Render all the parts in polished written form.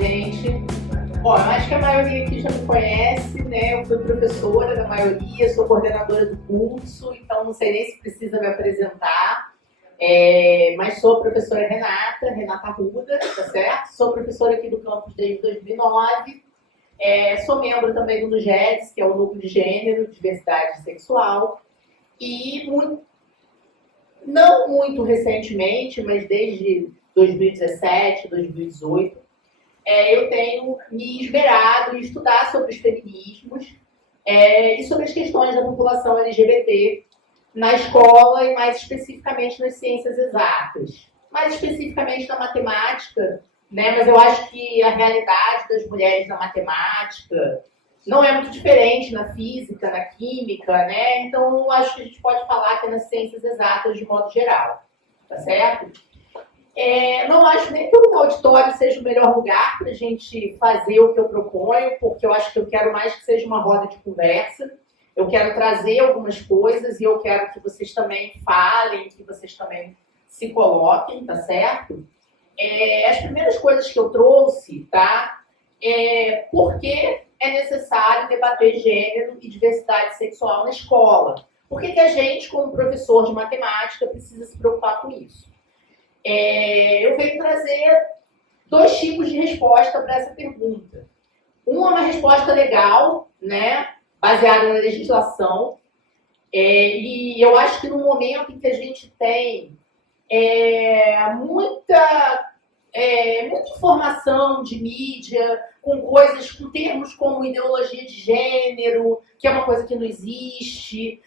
gente. Bom, eu acho que a maioria aqui já me conhece, né? Eu fui professora da maioria, sou coordenadora do curso, então não sei nem se precisa me apresentar. Mas sou a professora Renata Arruda, tá certo? Sou professora aqui do campus desde 2009. Sou membro também do NUGEDS, que é o Núcleo de Gênero, Diversidade Sexual. E não muito recentemente, mas desde 2017, 2018, eu tenho me esmerado em estudar sobre os feminismos e sobre as questões da população LGBT na escola e mais especificamente nas ciências exatas. Mais especificamente na matemática, né? Mas eu acho que a realidade das mulheres na matemática não é muito diferente na física, na química, né? Então, eu acho que a gente pode falar que é nas ciências exatas de modo geral, tá certo? Não acho nem que o auditório seja o melhor lugar para a gente fazer o que eu proponho, porque eu acho que eu quero mais que seja uma roda de conversa. Eu quero trazer algumas coisas e eu quero que vocês também falem, que vocês também se coloquem, tá certo? As primeiras coisas que eu trouxe, tá? Por que é necessário debater gênero e diversidade sexual na escola? Por que a gente, como professor de matemática, precisa se preocupar com isso? Eu venho trazer dois tipos de resposta para essa pergunta. Uma resposta legal, né, baseada na legislação, e eu acho que no momento em que a gente tem muita informação de mídia, com termos como ideologia de gênero, que é uma coisa que não existe,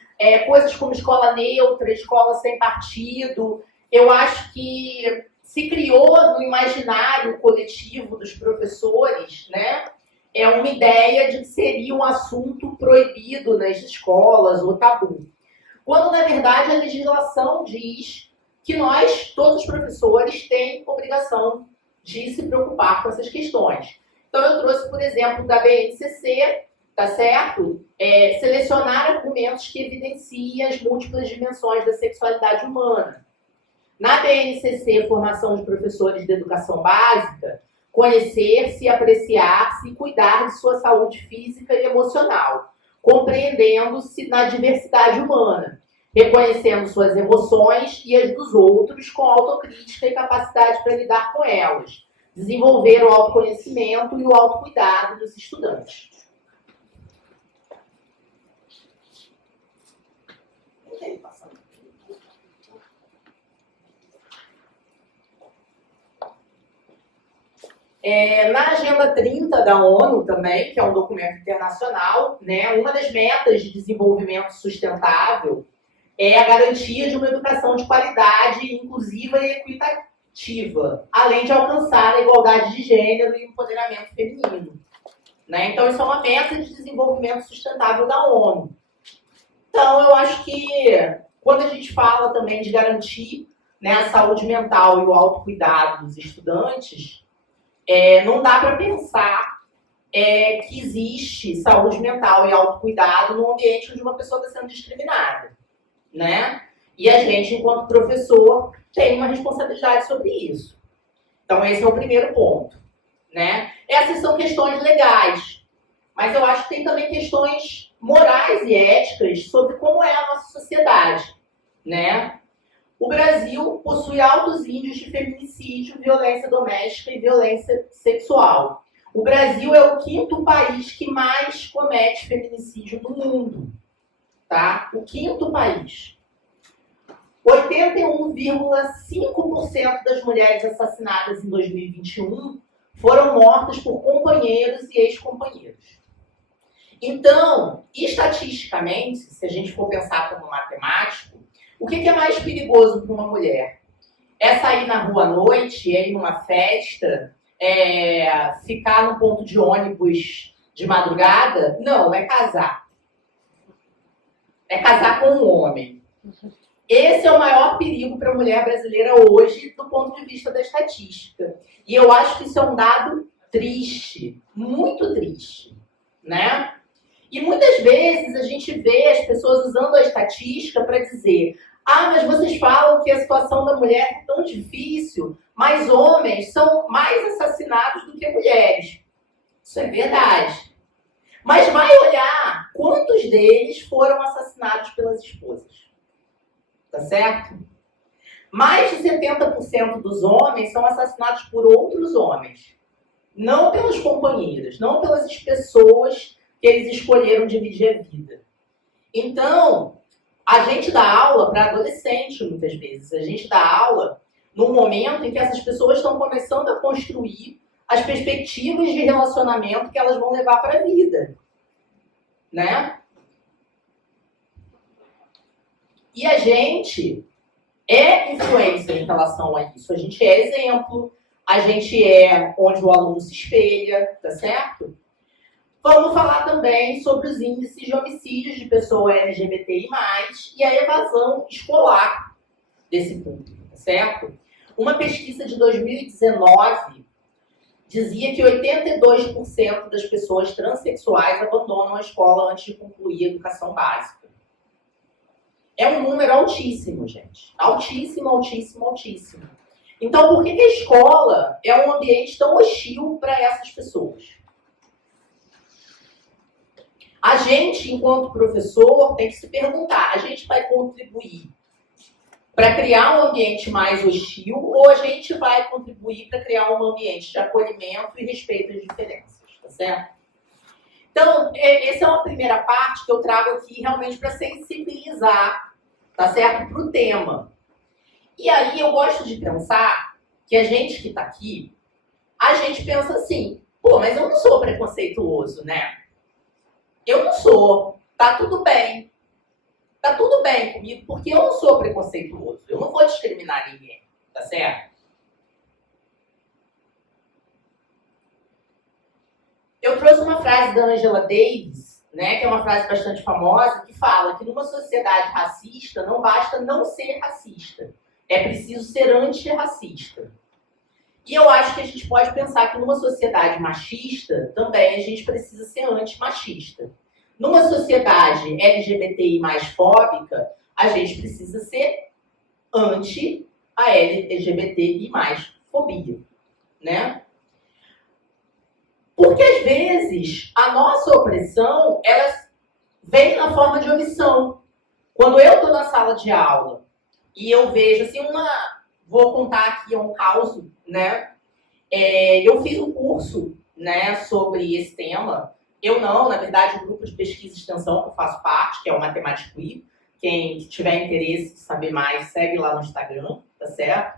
coisas como escola neutra, escola sem partido. Eu acho que se criou no imaginário coletivo dos professores, né, uma ideia de que seria um assunto proibido nas escolas, ou tabu. Quando, na verdade, a legislação diz que nós, todos os professores, têm obrigação de se preocupar com essas questões. Então, eu trouxe, por exemplo, da BNCC, tá certo? Selecionar argumentos que evidenciem as múltiplas dimensões da sexualidade humana. Na BNCC, formação de professores de educação básica, conhecer-se, apreciar-se e cuidar de sua saúde física e emocional, compreendendo-se na diversidade humana, reconhecendo suas emoções e as dos outros com autocrítica e capacidade para lidar com elas, desenvolver o autoconhecimento e o autocuidado dos estudantes. Na Agenda 30 da ONU também, que é um documento internacional, né, uma das metas de desenvolvimento sustentável é a garantia de uma educação de qualidade, inclusiva e equitativa, além de alcançar a igualdade de gênero e empoderamento feminino. Né? Então, isso é uma meta de desenvolvimento sustentável da ONU. Então, eu acho que quando a gente fala também de garantir, né, a saúde mental e o autocuidado dos estudantes, não dá para pensar que existe saúde mental e autocuidado no ambiente onde uma pessoa está sendo discriminada, né? E a gente, enquanto professor, tem uma responsabilidade sobre isso. Então, esse é o primeiro ponto, né? Essas são questões legais, mas eu acho que tem também questões morais e éticas sobre como é a nossa sociedade, né? O Brasil possui altos índices de feminicídio, violência doméstica e violência sexual. O Brasil é o 5º país que mais comete feminicídio no mundo. Tá? O 5º país. 81,5% das mulheres assassinadas em 2021 foram mortas por companheiros e ex-companheiros. Então, estatisticamente, se a gente for pensar como matemático, o que é mais perigoso para uma mulher? É sair na rua à noite, ir numa festa, ficar no ponto de ônibus de madrugada? Não, é casar. É casar com um homem. Esse é o maior perigo para a mulher brasileira hoje, do ponto de vista da estatística. E eu acho que isso é um dado triste, muito triste, né? E muitas vezes a gente vê as pessoas usando a estatística para dizer Ah, mas vocês falam que a situação da mulher é tão difícil, mas homens são mais assassinados do que mulheres. Isso é verdade. Mas vai olhar quantos deles foram assassinados pelas esposas. Tá certo? Mais de 70% dos homens são assassinados por outros homens. Não pelas companheiras, não pelas pessoas que eles escolheram dividir a vida. Então, a gente dá aula para adolescente, muitas vezes. A gente dá aula num momento em que essas pessoas estão começando a construir as perspectivas de relacionamento que elas vão levar para a vida. Né? E a gente é influência em relação a isso. A gente é exemplo, a gente é onde o aluno se espelha, tá certo? Vamos falar também sobre os índices de homicídios de pessoa LGBTI+, e a evasão escolar desse público, tá certo? Uma pesquisa de 2019 dizia que 82% das pessoas transexuais abandonam a escola antes de concluir a educação básica. É um número altíssimo, gente. Altíssimo, altíssimo, altíssimo. Então, por que a escola é um ambiente tão hostil para essas pessoas? A gente, enquanto professor, tem que se perguntar, a gente vai contribuir para criar um ambiente mais hostil ou a gente vai contribuir para criar um ambiente de acolhimento e respeito às diferenças, tá certo? Então, essa é uma primeira parte que eu trago aqui realmente para sensibilizar, tá certo, para o tema. E aí eu gosto de pensar que a gente que está aqui, a gente pensa assim, pô, mas eu não sou preconceituoso, né? Eu não sou, tá tudo bem. Tá tudo bem comigo, porque eu não sou preconceituoso. Eu não vou discriminar ninguém, tá certo? Eu trouxe uma frase da Angela Davis, né, que é uma frase bastante famosa, que fala que numa sociedade racista não basta não ser racista. É preciso ser antirracista. E eu acho que a gente pode pensar que numa sociedade machista, também a gente precisa ser antimachista. Numa sociedade LGBTI mais fóbica, a gente precisa ser anti a LGBTI mais fobia, né? Porque às vezes a nossa opressão, ela vem na forma de omissão. Quando eu estou na sala de aula e eu vejo assim vou contar aqui um caso, né? Eu fiz um curso, né, sobre esse tema. Eu não, na verdade, o grupo de pesquisa e extensão que eu faço parte, que é o Matemática UI. Quem tiver interesse de saber mais, segue lá no Instagram, tá certo?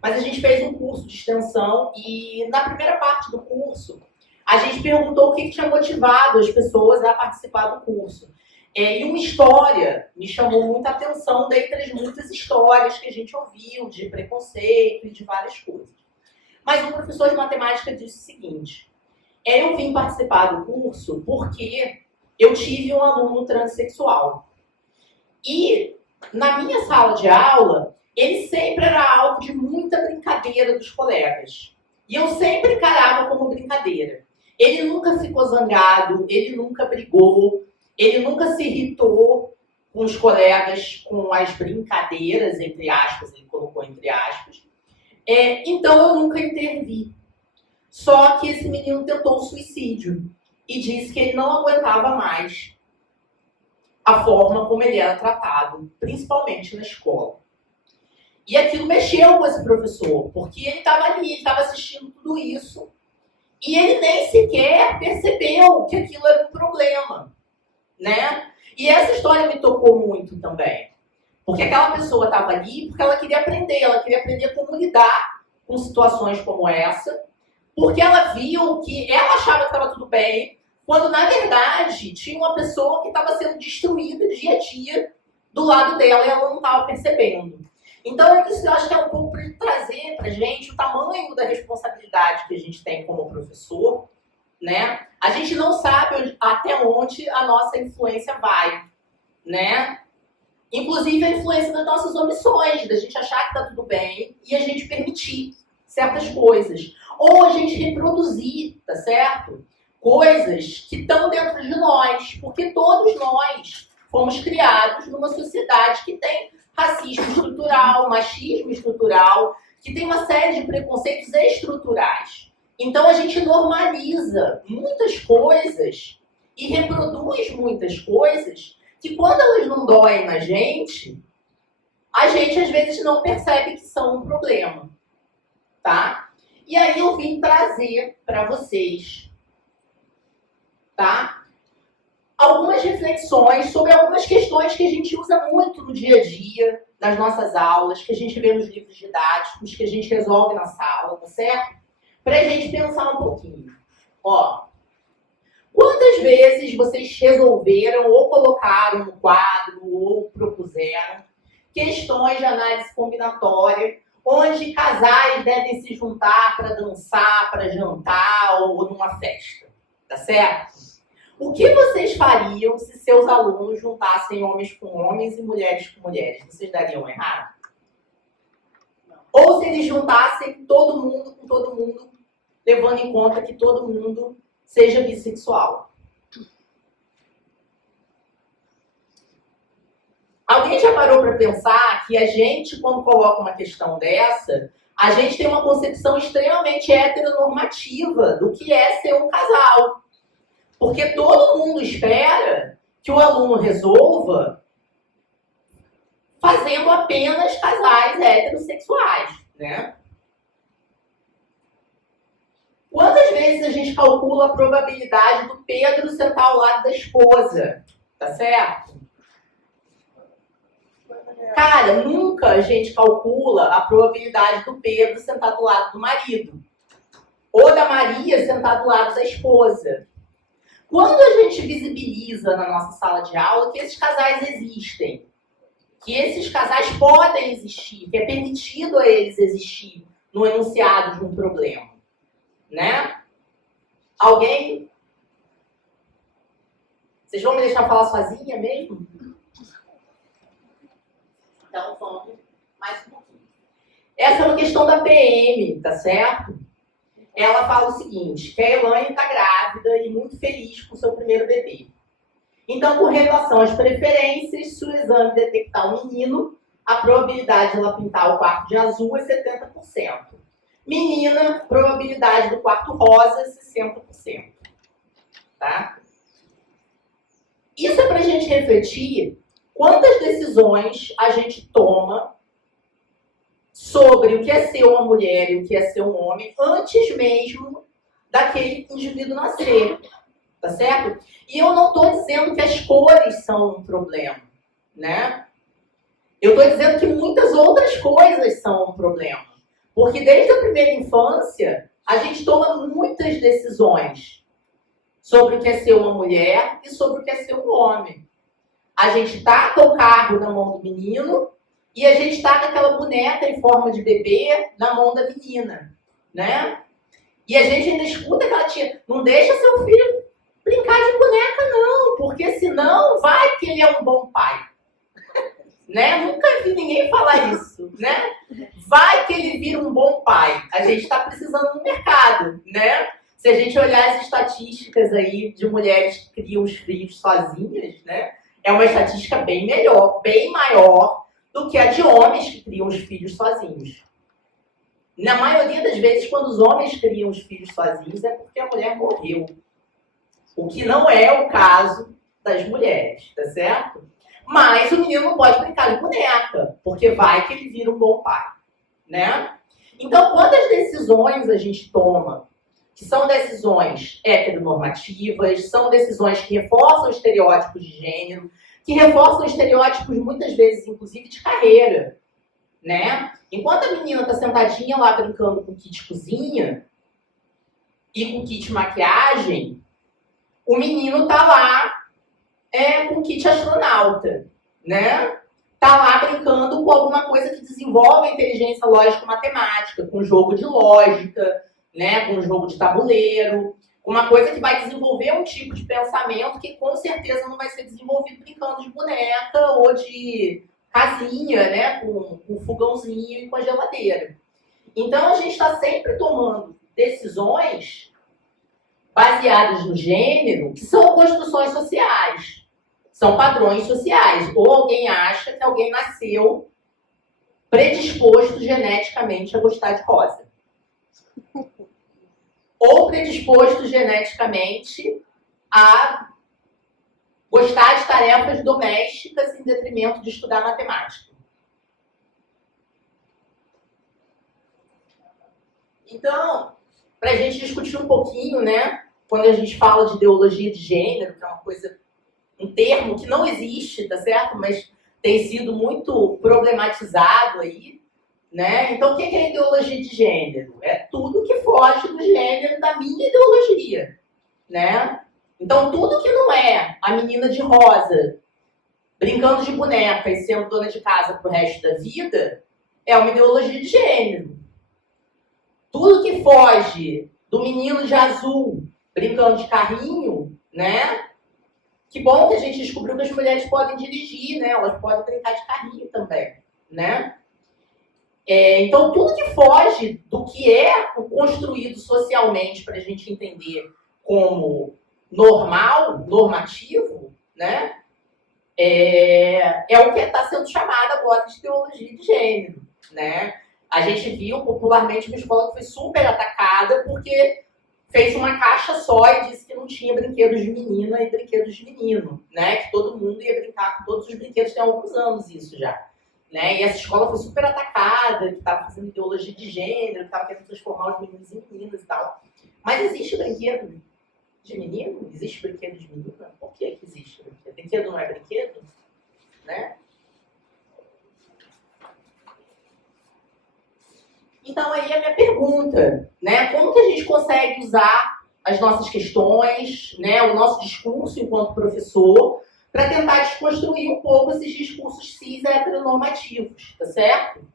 Mas a gente fez um curso de extensão e na primeira parte do curso, a gente perguntou o que tinha motivado as pessoas a participar do curso. E uma história me chamou muita atenção dentre as muitas histórias que a gente ouviu de preconceito e de várias coisas. Mas o professor de matemática disse o seguinte, eu vim participar do curso porque eu tive um aluno transexual. E na minha sala de aula, ele sempre era alvo de muita brincadeira dos colegas. E eu sempre encarava como brincadeira. Ele nunca ficou zangado, ele nunca brigou, ele nunca se irritou com os colegas com as brincadeiras, entre aspas, ele colocou entre aspas. Então eu nunca intervi. Só que esse menino tentou suicídio e disse que ele não aguentava mais a forma como ele era tratado, principalmente na escola. E aquilo mexeu com esse professor, porque ele estava ali, ele estava assistindo tudo isso, e ele nem sequer percebeu que aquilo era um problema, né? E essa história me tocou muito também, porque aquela pessoa estava ali porque ela queria aprender como lidar com situações como essa, porque ela viu que ela achava que estava tudo bem, quando na verdade tinha uma pessoa que estava sendo destruída dia a dia do lado dela e ela não estava percebendo. Então, isso eu acho que é um pouco para trazer para a gente o tamanho da responsabilidade que a gente tem como professor, né? A gente não sabe até onde a nossa influência vai, né? Inclusive a influência das nossas omissões, da gente achar que está tudo bem e a gente permitir certas coisas. Ou a gente reproduzir, tá certo? Coisas que estão dentro de nós, porque todos nós fomos criados numa sociedade que tem racismo estrutural, machismo estrutural, que tem uma série de preconceitos estruturais. Então a gente normaliza muitas coisas e reproduz muitas coisas que quando elas não doem na gente, a gente às vezes não percebe que são um problema, tá? E aí eu vim trazer para vocês, tá? Algumas reflexões sobre algumas questões que a gente usa muito no dia a dia, nas nossas aulas, que a gente vê nos livros didáticos, que a gente resolve na sala, tá certo? Pra gente pensar um pouquinho. Ó, quantas vezes vocês resolveram ou colocaram no quadro ou propuseram questões de análise combinatória, onde casais devem se juntar para dançar, para jantar ou numa festa, tá certo? O que vocês fariam se seus alunos juntassem homens com homens e mulheres com mulheres? Vocês dariam errado? Ou se eles juntassem todo mundo com todo mundo, levando em conta que todo mundo seja bissexual? Alguém já parou para pensar que a gente, quando coloca uma questão dessa, a gente tem uma concepção extremamente heteronormativa do que é ser um casal? Porque todo mundo espera que o aluno resolva fazendo apenas casais heterossexuais, né? Quantas vezes a gente calcula a probabilidade do Pedro sentar ao lado da esposa? Tá certo? Cara, nunca a gente calcula a probabilidade do Pedro sentar do lado do marido. Ou da Maria sentar do lado da esposa. Quando a gente visibiliza na nossa sala de aula que esses casais existem, que esses casais podem existir, que é permitido a eles existir no enunciado de um problema, né? Alguém? Vocês vão me deixar falar sozinha mesmo? Então vamos mais um pouquinho. Essa é uma questão da PM, tá certo? Ela fala o seguinte, que a Elaine está grávida e muito feliz com o seu primeiro bebê. Então, com relação às preferências, se o exame detectar um menino, a probabilidade de ela pintar o quarto de azul é 70%. Menina, probabilidade do quarto rosa é 60%. Tá? Isso é para a gente refletir quantas decisões a gente toma sobre o que é ser uma mulher e o que é ser um homem antes mesmo daquele indivíduo nascer, tá certo? E eu não estou dizendo que as cores são um problema, né? Eu estou dizendo que muitas outras coisas são um problema. Porque desde a primeira infância, a gente toma muitas decisões sobre o que é ser uma mulher e sobre o que é ser um homem. A gente taca o carro na mão do menino e a gente taca aquela boneca em forma de bebê na mão da menina, né? E a gente ainda escuta aquela tia, não deixa seu filho brincar de boneca não, porque senão vai que ele é um bom pai. Né? Nunca vi ninguém falar isso, né? Vai que ele vira um bom pai. A gente está precisando no mercado, né? Se a gente olhar as estatísticas aí de mulheres que criam os filhos sozinhas, né? É uma estatística bem melhor, bem maior do que a de homens que criam os filhos sozinhos. Na maioria das vezes, quando os homens criam os filhos sozinhos, é porque a mulher morreu. O que não é o caso das mulheres, tá certo? Mas o menino não pode brincar de boneca, porque vai que ele vira um bom pai, né? Então, quantas decisões a gente toma, que são decisões heteronormativas, são decisões que reforçam estereótipos de gênero, que reforçam estereótipos, muitas vezes, inclusive, de carreira, né? Enquanto a menina está sentadinha lá brincando com kit cozinha e com kit maquiagem, o menino está lá com kit astronauta, né? Tá lá brincando com alguma coisa que desenvolve a inteligência lógico-matemática, com jogo de lógica, né? Com jogo de tabuleiro, com uma coisa que vai desenvolver um tipo de pensamento que com certeza não vai ser desenvolvido brincando de boneca ou de casinha, né? Com fogãozinho e com a geladeira. Então a gente está sempre tomando decisões baseadas no gênero, que são construções sociais. São padrões sociais. Ou alguém acha que alguém nasceu predisposto geneticamente a gostar de rosa. Ou predisposto geneticamente a gostar de tarefas domésticas em detrimento de estudar matemática. Então, para a gente discutir um pouquinho, né, quando a gente fala de ideologia de gênero, que é uma coisa, um termo que não existe, tá certo? Mas tem sido muito problematizado aí, né? Então, o que é ideologia de gênero? É tudo que foge do gênero da minha ideologia, né? Então, tudo que não é a menina de rosa brincando de boneca e sendo dona de casa pro resto da vida é uma ideologia de gênero. Tudo que foge do menino de azul brincando de carrinho, né? Que bom que a gente descobriu que as mulheres podem dirigir, né? Elas podem brincar de carrinho também, né? Então, tudo que foge do que é construído socialmente para a gente entender como normal, normativo, né? É o que está sendo chamado agora de ideologia de gênero, né? A gente viu popularmente uma escola que foi super atacada porque fez uma caixa só e disse que não tinha brinquedos de menina e brinquedos de menino, né? Que todo mundo ia brincar com todos os brinquedos, tem alguns anos isso já. Né? E essa escola foi super atacada, que estava fazendo ideologia de gênero, que estava querendo transformar os meninos em meninas e tal. Mas existe brinquedo de menino? Existe brinquedo de menina? Por que existe brinquedo? Brinquedo não é brinquedo? Né? Então aí a minha pergunta, né? Como que a gente consegue usar as nossas questões, né? O nosso discurso enquanto professor, para tentar desconstruir um pouco esses discursos cis heteronormativos, tá certo?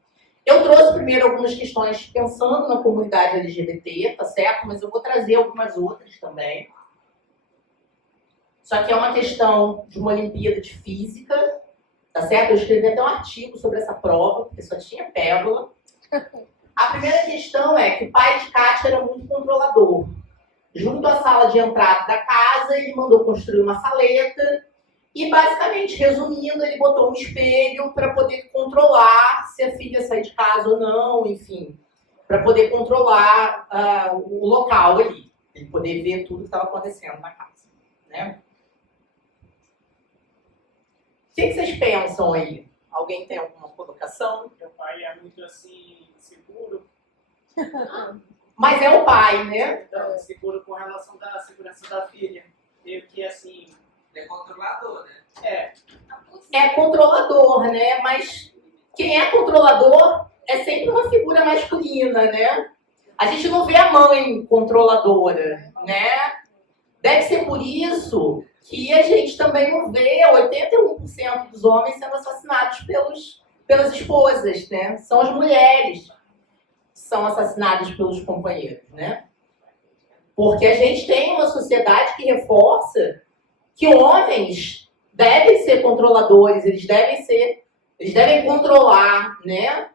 Eu trouxe primeiro algumas questões pensando na comunidade LGBT, tá certo? Mas eu vou trazer algumas outras também. Isso aqui é uma questão de uma Olimpíada de Física, tá certo? Eu escrevi até um artigo sobre essa prova, porque só tinha pérola. A primeira questão é que o pai de Kátia era muito controlador. Junto à sala de entrada da casa, ele mandou construir uma saleta e, basicamente, resumindo, ele botou um espelho para poder controlar se a filha sair de casa ou não, enfim, para poder controlar o local ali, ele poder ver tudo que estava acontecendo na casa, né? O que vocês pensam aí? Alguém tem alguma colocação? Meu pai é muito assim, seguro. Mas é o pai, né? Então, seguro com relação da segurança da filha. Meio que assim. É controlador, né? É controlador, né? Mas quem é controlador é sempre uma figura masculina, né? A gente não vê a mãe controladora, né? Deve ser por isso que a gente também não vê 81% dos homens sendo assassinados pelas esposas, né? São as mulheres que são assassinadas pelos companheiros, né? Porque a gente tem uma sociedade que reforça que homens devem ser controladores, eles devem controlar, né?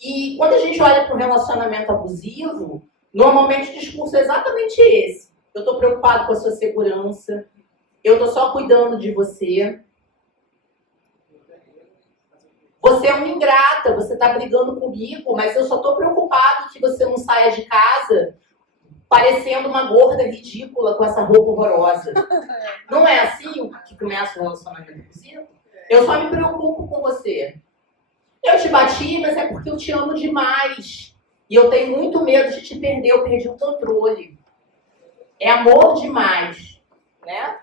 E quando a gente olha para o relacionamento abusivo, normalmente o discurso é exatamente esse. Eu estou preocupado com a sua segurança, eu estou só cuidando de você. Você é uma ingrata, você está brigando comigo, mas eu só estou preocupado que você não saia de casa parecendo uma gorda ridícula com essa roupa horrorosa. Não é assim que começa o relacionamento abusivo? Eu só me preocupo com você. Eu te bati, mas é porque eu te amo demais. E eu tenho muito medo de te perder, eu perdi o controle. É amor demais, né?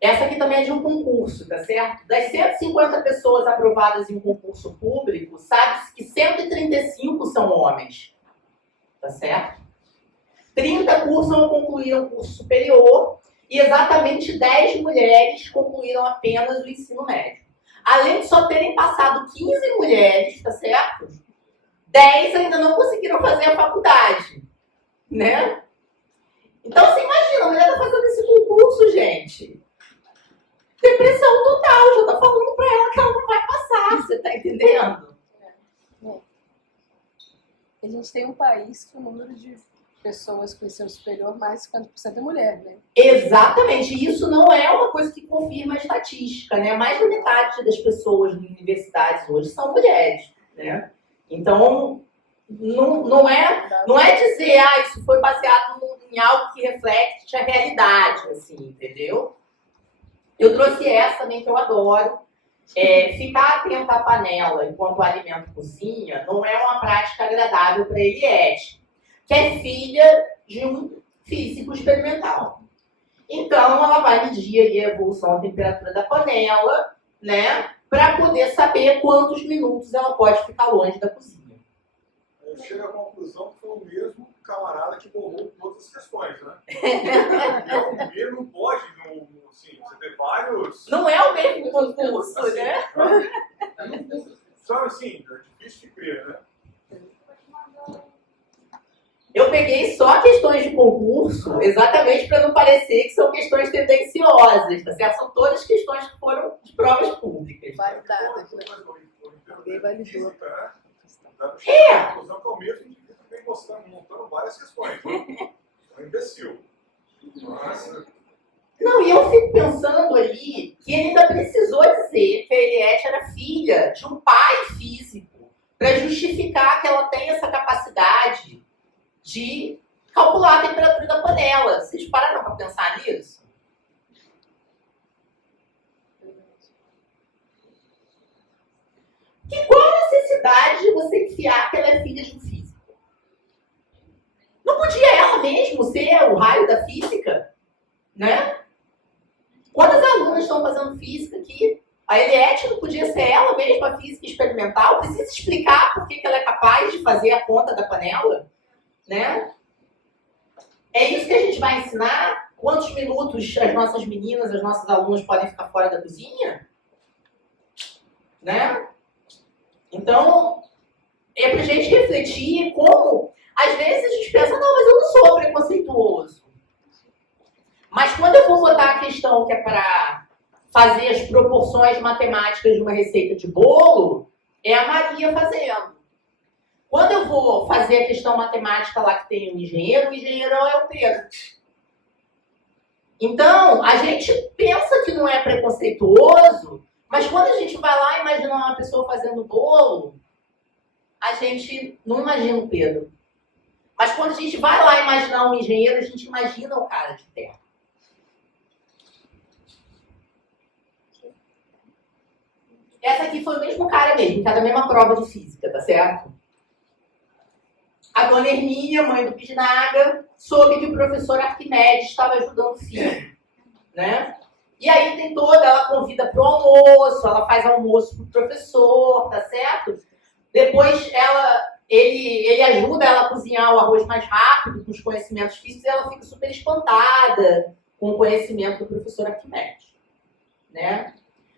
Essa aqui também é de um concurso, tá certo? Das 150 pessoas aprovadas em um concurso público, sabe-se que 135 são homens, tá certo? 30 cursam ou concluíram o curso superior e exatamente 10 mulheres concluíram apenas o ensino médio. Além de só terem passado 15 mulheres, tá certo? 10 ainda não conseguiram fazer a faculdade, né? Então, você imagina, a mulher tá fazendo esse concurso, gente. Depressão total, já tá falando pra ela que ela não vai passar, você tá entendendo? A gente tem um país que o número de pessoas com ensino superior, mais 50% é mulher, né? Exatamente, isso não é uma coisa que confirma a estatística, né? Mais da metade das pessoas nas universidades hoje são mulheres, né? Então, não é dizer, isso foi baseado em algo que reflete a realidade, assim, entendeu? Eu trouxe essa também que eu adoro. Ficar atento à panela enquanto o alimento cozinha não é uma prática agradável para Eliette, que é filha de um físico experimental. Então, ela vai medir aí a evolução da temperatura da panela, né, para poder saber quantos minutos ela pode ficar longe da cozinha. Eu chego à conclusão que foi o mesmo camarada que borrou todas as questões, né? Ele não pode, assim, você ter vários... Não é o mesmo concurso, assim, né? Sabe assim, é difícil de crer, né? Eu peguei só questões de concurso, exatamente para não parecer que são questões tendenciosas, tá certo? São todas questões que foram de provas públicas. Validadas, né? Alguém validou. A conclusão que é o mesmo indivíduo que vem montando várias questões, né? É um imbecil. Nossa. Não, e eu fico pensando ali que ele ainda precisou dizer que a Eliette era filha de um pai físico para justificar que ela tem essa capacidade de calcular a temperatura da panela. Vocês pararam para pensar nisso? Que qual a necessidade de você enfiar que ela é filha de um físico? Não podia ela mesmo ser o raio da física? Né? Quantas alunas estão fazendo física aqui? A Eliette não podia ser ela mesma a física experimental? Precisa explicar por que ela é capaz de fazer a conta da panela? Né? É isso que a gente vai ensinar? Quantos minutos as nossas meninas, as nossas alunas podem ficar fora da cozinha? Né? Então, é pra gente refletir como, às vezes a gente pensa, não, mas eu não sou preconceituoso. Mas quando eu vou botar a questão que é para fazer as proporções matemáticas de uma receita de bolo, é a Maria fazendo. Quando eu vou fazer a questão matemática lá que tem o engenheiro é o Pedro. Então, a gente pensa que não é preconceituoso, mas quando a gente vai lá imaginar uma pessoa fazendo bolo, a gente não imagina o Pedro. Mas quando a gente vai lá imaginar um engenheiro, a gente imagina o cara de terra. Essa aqui foi o mesmo cara mesmo, que é da mesma prova de física, tá certo? A dona Hermínia, mãe do Bisnaga, soube que o professor Arquimedes estava ajudando o filho, né? E aí tem toda, ela convida para o almoço, ela faz almoço para o professor, tá certo? Depois ele ajuda ela a cozinhar o arroz mais rápido, com os conhecimentos físicos, e ela fica super espantada com o conhecimento do professor Arquimedes, né?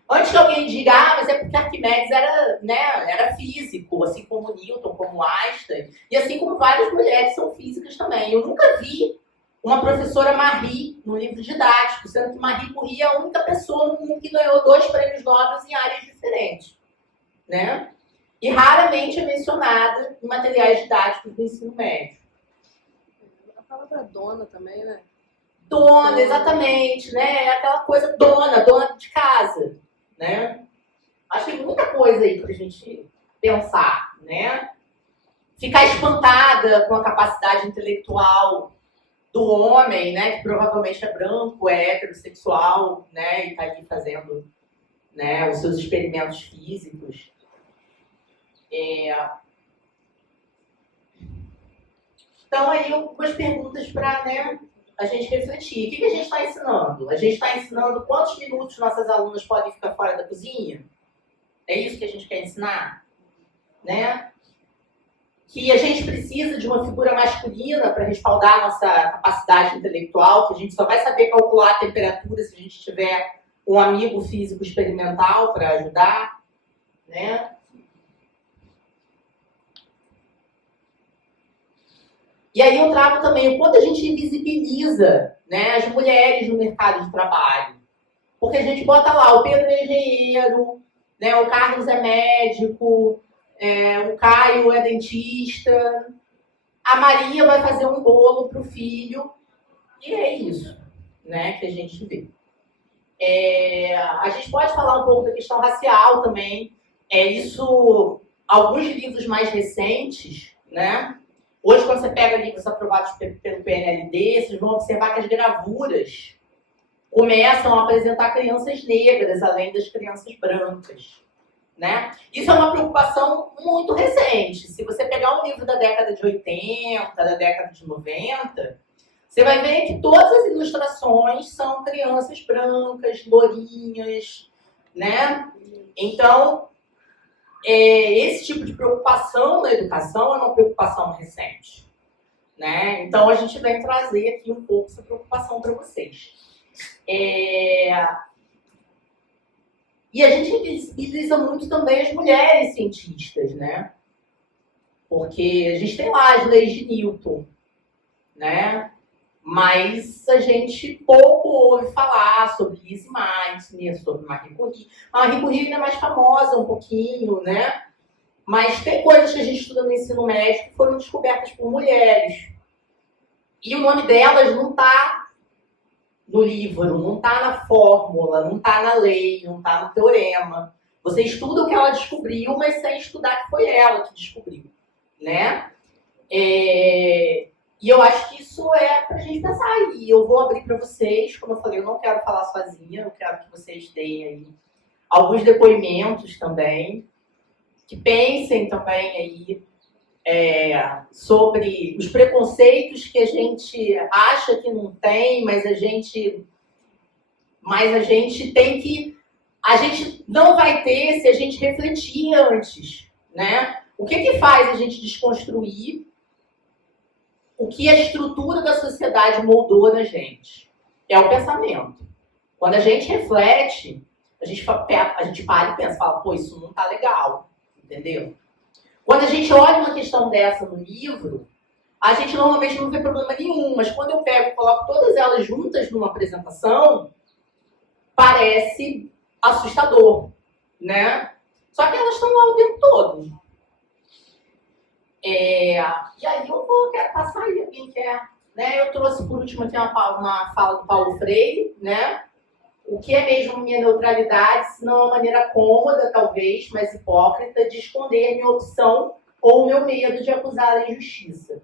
Antes que alguém diga, mas é porque Arquimedes era físico, assim como Newton, como Einstein, e assim como várias mulheres são físicas também. Eu nunca vi uma professora Marie no livro didático, sendo que Marie Curie é a única pessoa no mundo que ganhou 2 prêmios Nobel em áreas diferentes, né? E raramente é mencionada em materiais didáticos do ensino médio. A palavra dona também, né? Dona, exatamente, né? É aquela coisa dona de casa, né? Acho que tem muita coisa aí pra gente pensar, né? Ficar espantada com a capacidade intelectual do homem, né? Que provavelmente é branco, é heterossexual, né? E tá ali fazendo, né, os seus experimentos físicos. Então, aí, algumas perguntas para, né, a gente refletir. O que a gente está ensinando? A gente está ensinando quantos minutos nossas alunas podem ficar fora da cozinha? É isso que a gente quer ensinar? Né? Que a gente precisa de uma figura masculina para respaldar a nossa capacidade intelectual, que a gente só vai saber calcular a temperatura se a gente tiver um amigo físico experimental para ajudar, né? E aí eu trago também o quanto a gente invisibiliza, né, as mulheres no mercado de trabalho. Porque a gente bota lá, o Pedro é engenheiro, né, o Carlos é médico, o Caio é dentista. A Maria vai fazer um bolo para o filho. E é isso, né, que a gente vê. A gente pode falar um pouco da questão racial também. Isso, alguns livros mais recentes, né? Hoje, quando você pega livros aprovados pelo PNLD, vocês vão observar que as gravuras começam a apresentar crianças negras, além das crianças brancas, né? Isso é uma preocupação muito recente. Se você pegar um livro da década de 80, da década de 90, você vai ver que todas as ilustrações são crianças brancas, lourinhas, né? Então, esse tipo de preocupação na educação é uma preocupação recente, né? Então, a gente vai trazer aqui um pouco essa preocupação para vocês. E a gente visibiliza muito também as mulheres cientistas, né? Porque a gente tem lá as leis de Newton, né? Mas a gente pouco ouve falar sobre Lise Meitner, sobre Marie Curie. A Marie Curie ainda é mais famosa um pouquinho, né? Mas tem coisas que a gente estuda no ensino médio que foram descobertas por mulheres. E o nome delas não está no livro, não está na fórmula, não está na lei, não está no teorema. Você estuda o que ela descobriu, mas sem estudar que foi ela que descobriu, né? E eu acho que isso é pra gente pensar. E eu vou abrir para vocês, como eu falei, eu não quero falar sozinha, eu quero que vocês deem aí alguns depoimentos também, que pensem também aí sobre os preconceitos que a gente acha que não tem, mas a gente tem que... A gente não vai ter se a gente refletir antes, né? O que faz a gente desconstruir o que a estrutura da sociedade moldou na gente? É o pensamento. Quando a gente reflete, a gente para e pensa, fala, pô, isso não tá legal, entendeu? Quando a gente olha uma questão dessa no livro, a gente normalmente não vê problema nenhum, mas quando eu pego e coloco todas elas juntas numa apresentação, parece assustador, né? Só que elas estão lá o tempo todo. E aí eu quero passar aí, quem quer, né? Eu trouxe por último aqui uma fala do Paulo Freire, né? O que é mesmo minha neutralidade, se não é uma maneira cômoda, talvez, mas hipócrita, de esconder minha opção ou meu medo de acusar a injustiça.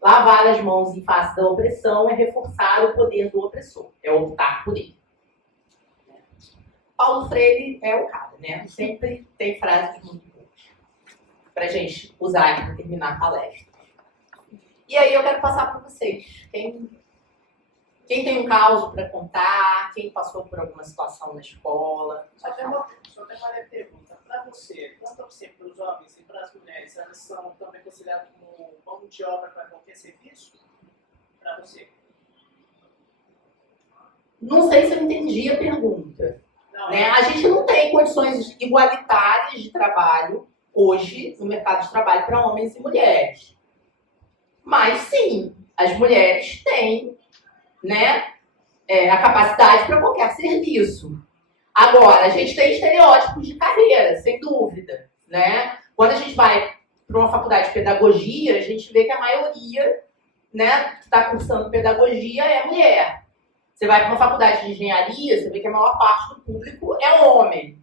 Lavar as mãos em face da opressão é reforçar o poder do opressor, é optar por ele. Paulo Freire é o cara, né? Sempre tem frases muito boas pra gente usar aqui para terminar a palestra. E aí eu quero passar para vocês. Quem tem um caso para contar, quem passou por alguma situação na escola. Só tem uma pergunta. Para você, tanto para os homens e para as mulheres, elas são também consideradas como mão de obra para qualquer serviço? Para você? Não sei se eu entendi a pergunta. Não, né? A gente não tem condições igualitárias de trabalho hoje no mercado de trabalho para homens e mulheres. Mas sim, as mulheres têm, né, a capacidade para qualquer serviço. Agora, a gente tem estereótipos de carreira, sem dúvida, né? Quando a gente vai para uma faculdade de pedagogia, a gente vê que a maioria, né, que está cursando pedagogia é mulher. Você vai para uma faculdade de engenharia, você vê que a maior parte do público é homem,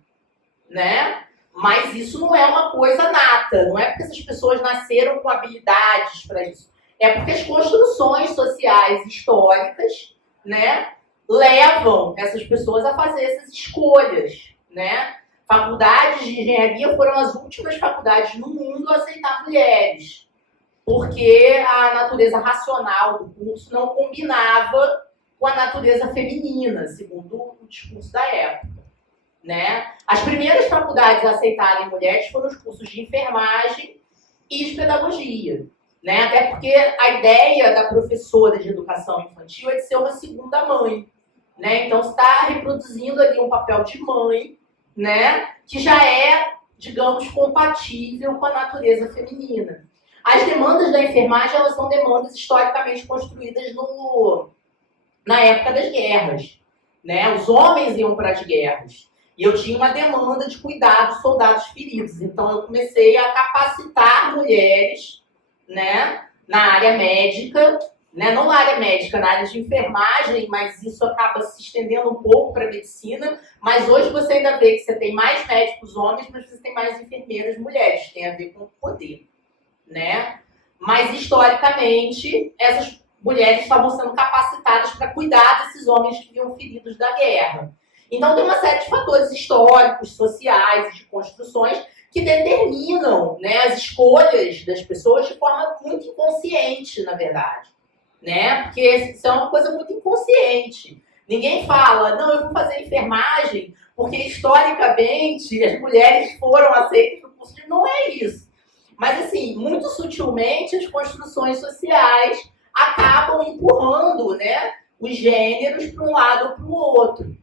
né? Mas isso não é uma coisa nata, não é porque essas pessoas nasceram com habilidades para isso. É porque as construções sociais históricas, né, levam essas pessoas a fazer essas escolhas, né? Faculdades de engenharia foram as últimas faculdades no mundo a aceitar mulheres, porque a natureza racional do curso não combinava com a natureza feminina, segundo o discurso da época, né? As primeiras faculdades a aceitarem mulheres foram os cursos de enfermagem e de pedagogia, né? Até porque a ideia da professora de educação infantil é de ser uma segunda mãe, né? Então você está reproduzindo ali um papel de mãe, né? Que já é, digamos, compatível com a natureza feminina. As demandas da enfermagem, elas são demandas historicamente construídas na época das guerras, né? Os homens iam para as guerras e eu tinha uma demanda de cuidar dos soldados feridos. Então eu comecei a capacitar mulheres, né, na área médica, né? Não na área médica, na área de enfermagem, mas isso acaba se estendendo um pouco para a medicina. Mas hoje você ainda vê que você tem mais médicos homens, mas você tem mais enfermeiras mulheres, tem a ver com o poder, né? Mas historicamente, essas mulheres estavam sendo capacitadas para cuidar desses homens que vinham feridos da guerra. Então tem uma série de fatores históricos, sociais, de construções que determinam, né, as escolhas das pessoas de forma muito inconsciente, na verdade. Né? Porque isso é uma coisa muito inconsciente. Ninguém fala, não, eu vou fazer enfermagem porque historicamente as mulheres foram aceitas no curso de... Não é isso. Mas assim, muito sutilmente as construções sociais acabam empurrando, né, os gêneros para um lado ou para o outro.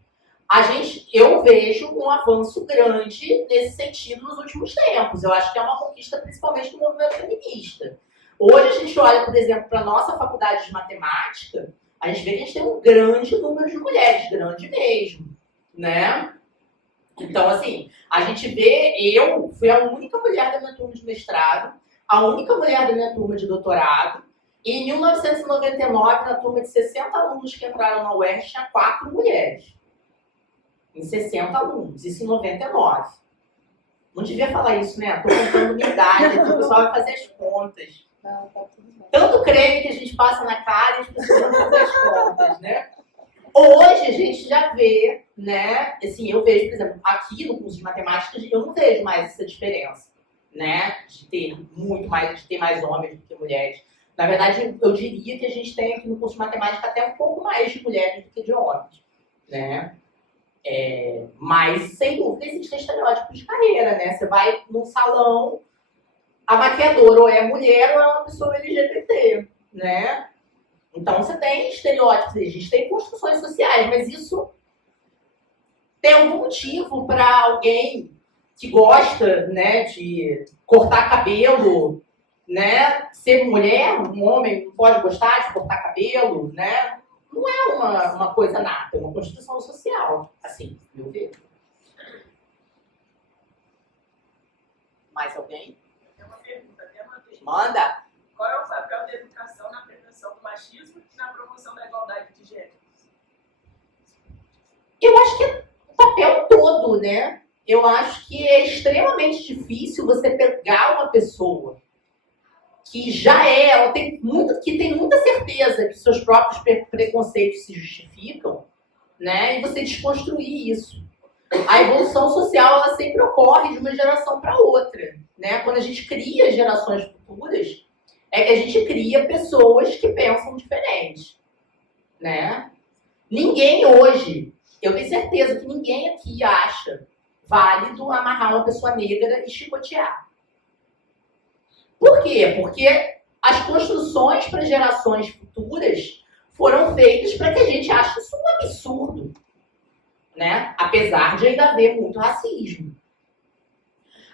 Eu vejo um avanço grande nesse sentido nos últimos tempos. Eu acho que é uma conquista principalmente do movimento feminista. Hoje a gente olha, por exemplo, para a nossa faculdade de matemática, a gente vê que a gente tem um grande número de mulheres, grande mesmo, né? Então, assim, a gente vê, eu fui a única mulher da minha turma de mestrado, a única mulher da minha turma de doutorado, e em 1999, na turma de 60 alunos que entraram na UERJ, tinha 4 mulheres. Em 60 alunos, isso em 99. Não devia falar isso, né? Estou contando minha idade, o pessoal vai fazer as contas. Tá tudo bem. Tanto creme que a gente passa na cara e as pessoas vão fazer as contas, né? Hoje a gente já vê, né? Assim, eu vejo, por exemplo, aqui no curso de matemática, eu não vejo mais essa diferença, né? De ter mais homens do que mulheres. Na verdade, eu diria que a gente tem aqui no curso de matemática até um pouco mais de mulheres do que de homens, né? Mas, sem dúvida, existem estereótipos de carreira, né? Você vai num salão, a maquiadora ou é mulher ou é uma pessoa LGBT, né? Então, você tem estereótipos, a gente tem construções sociais, mas isso tem algum motivo para alguém que gosta, né, de cortar cabelo, né, ser mulher, um homem não pode gostar de cortar cabelo, né? Não é uma coisa nata, é uma construção social, assim, meu ver. Mais alguém? Tem uma pergunta, até mandei. Manda! Qual é o papel da educação na prevenção do machismo e na promoção da igualdade de gênero? Eu acho que é o papel todo, né? Eu acho que é extremamente difícil você pegar uma pessoa que ela tem muita certeza que seus próprios preconceitos se justificam, né? E você desconstruir isso. A evolução social, ela sempre ocorre de uma geração para outra, né? Quando a gente cria gerações futuras, é que a gente cria pessoas que pensam diferente, né? Ninguém hoje, eu tenho certeza que ninguém aqui acha válido amarrar uma pessoa negra e chicotear. Por quê? Porque as construções para gerações futuras foram feitas para que a gente ache isso um absurdo, né? Apesar de ainda haver muito racismo.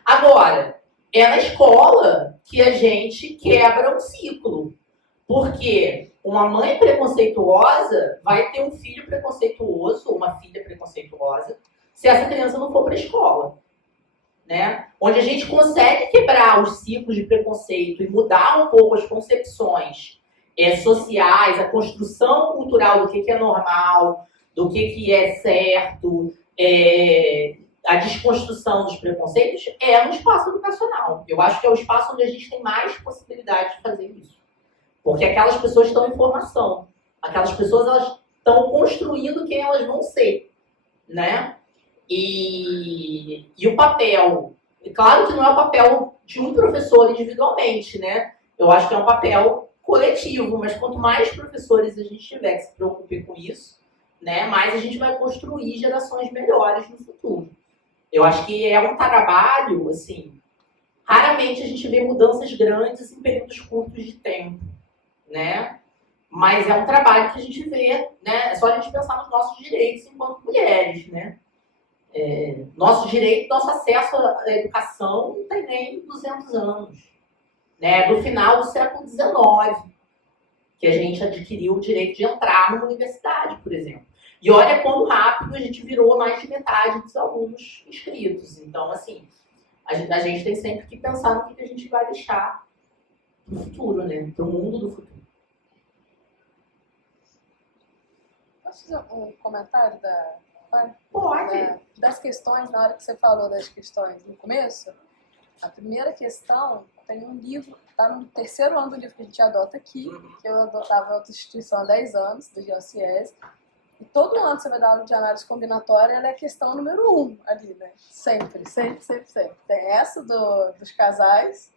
Agora, é na escola que a gente quebra um ciclo. Porque uma mãe preconceituosa vai ter um filho preconceituoso, ou uma filha preconceituosa, se essa criança não for para a escola. Né? Onde a gente consegue quebrar os ciclos de preconceito e mudar um pouco as concepções sociais, a construção cultural do que é normal, do que é certo, a desconstrução dos preconceitos, é no espaço educacional. Eu acho que é o espaço onde a gente tem mais possibilidade de fazer isso. Porque aquelas pessoas estão em formação. Aquelas pessoas, elas estão construindo quem elas vão ser, né? E o papel, claro que não é o papel de um professor individualmente, né? Eu acho que é um papel coletivo, mas quanto mais professores a gente tiver que se preocupar com isso, né, mais a gente vai construir gerações melhores no futuro. Eu acho que é um trabalho, assim, raramente a gente vê mudanças grandes em períodos curtos de tempo, né? Mas é um trabalho que a gente vê, né? É só a gente pensar nos nossos direitos enquanto mulheres, né? Nosso direito, nosso acesso à educação não tem nem 200 anos. Né? Do final do século XIX, que a gente adquiriu o direito de entrar numa universidade, por exemplo. E olha quão rápido a gente virou mais de metade dos alunos inscritos. Então, assim, a gente tem sempre que pensar no que a gente vai deixar futuro, né? Para o mundo do futuro. Posso fazer um comentário Pode. das questões, na hora que você falou das questões no começo? A primeira questão tem um livro, está no 3º ano do livro que a gente adota aqui, que eu adotava em outra instituição há 10 anos, do GeoCies. E todo ano você vai dar aula de análise combinatória, ela é a questão número 1 ali, né? Sempre. Tem essa dos casais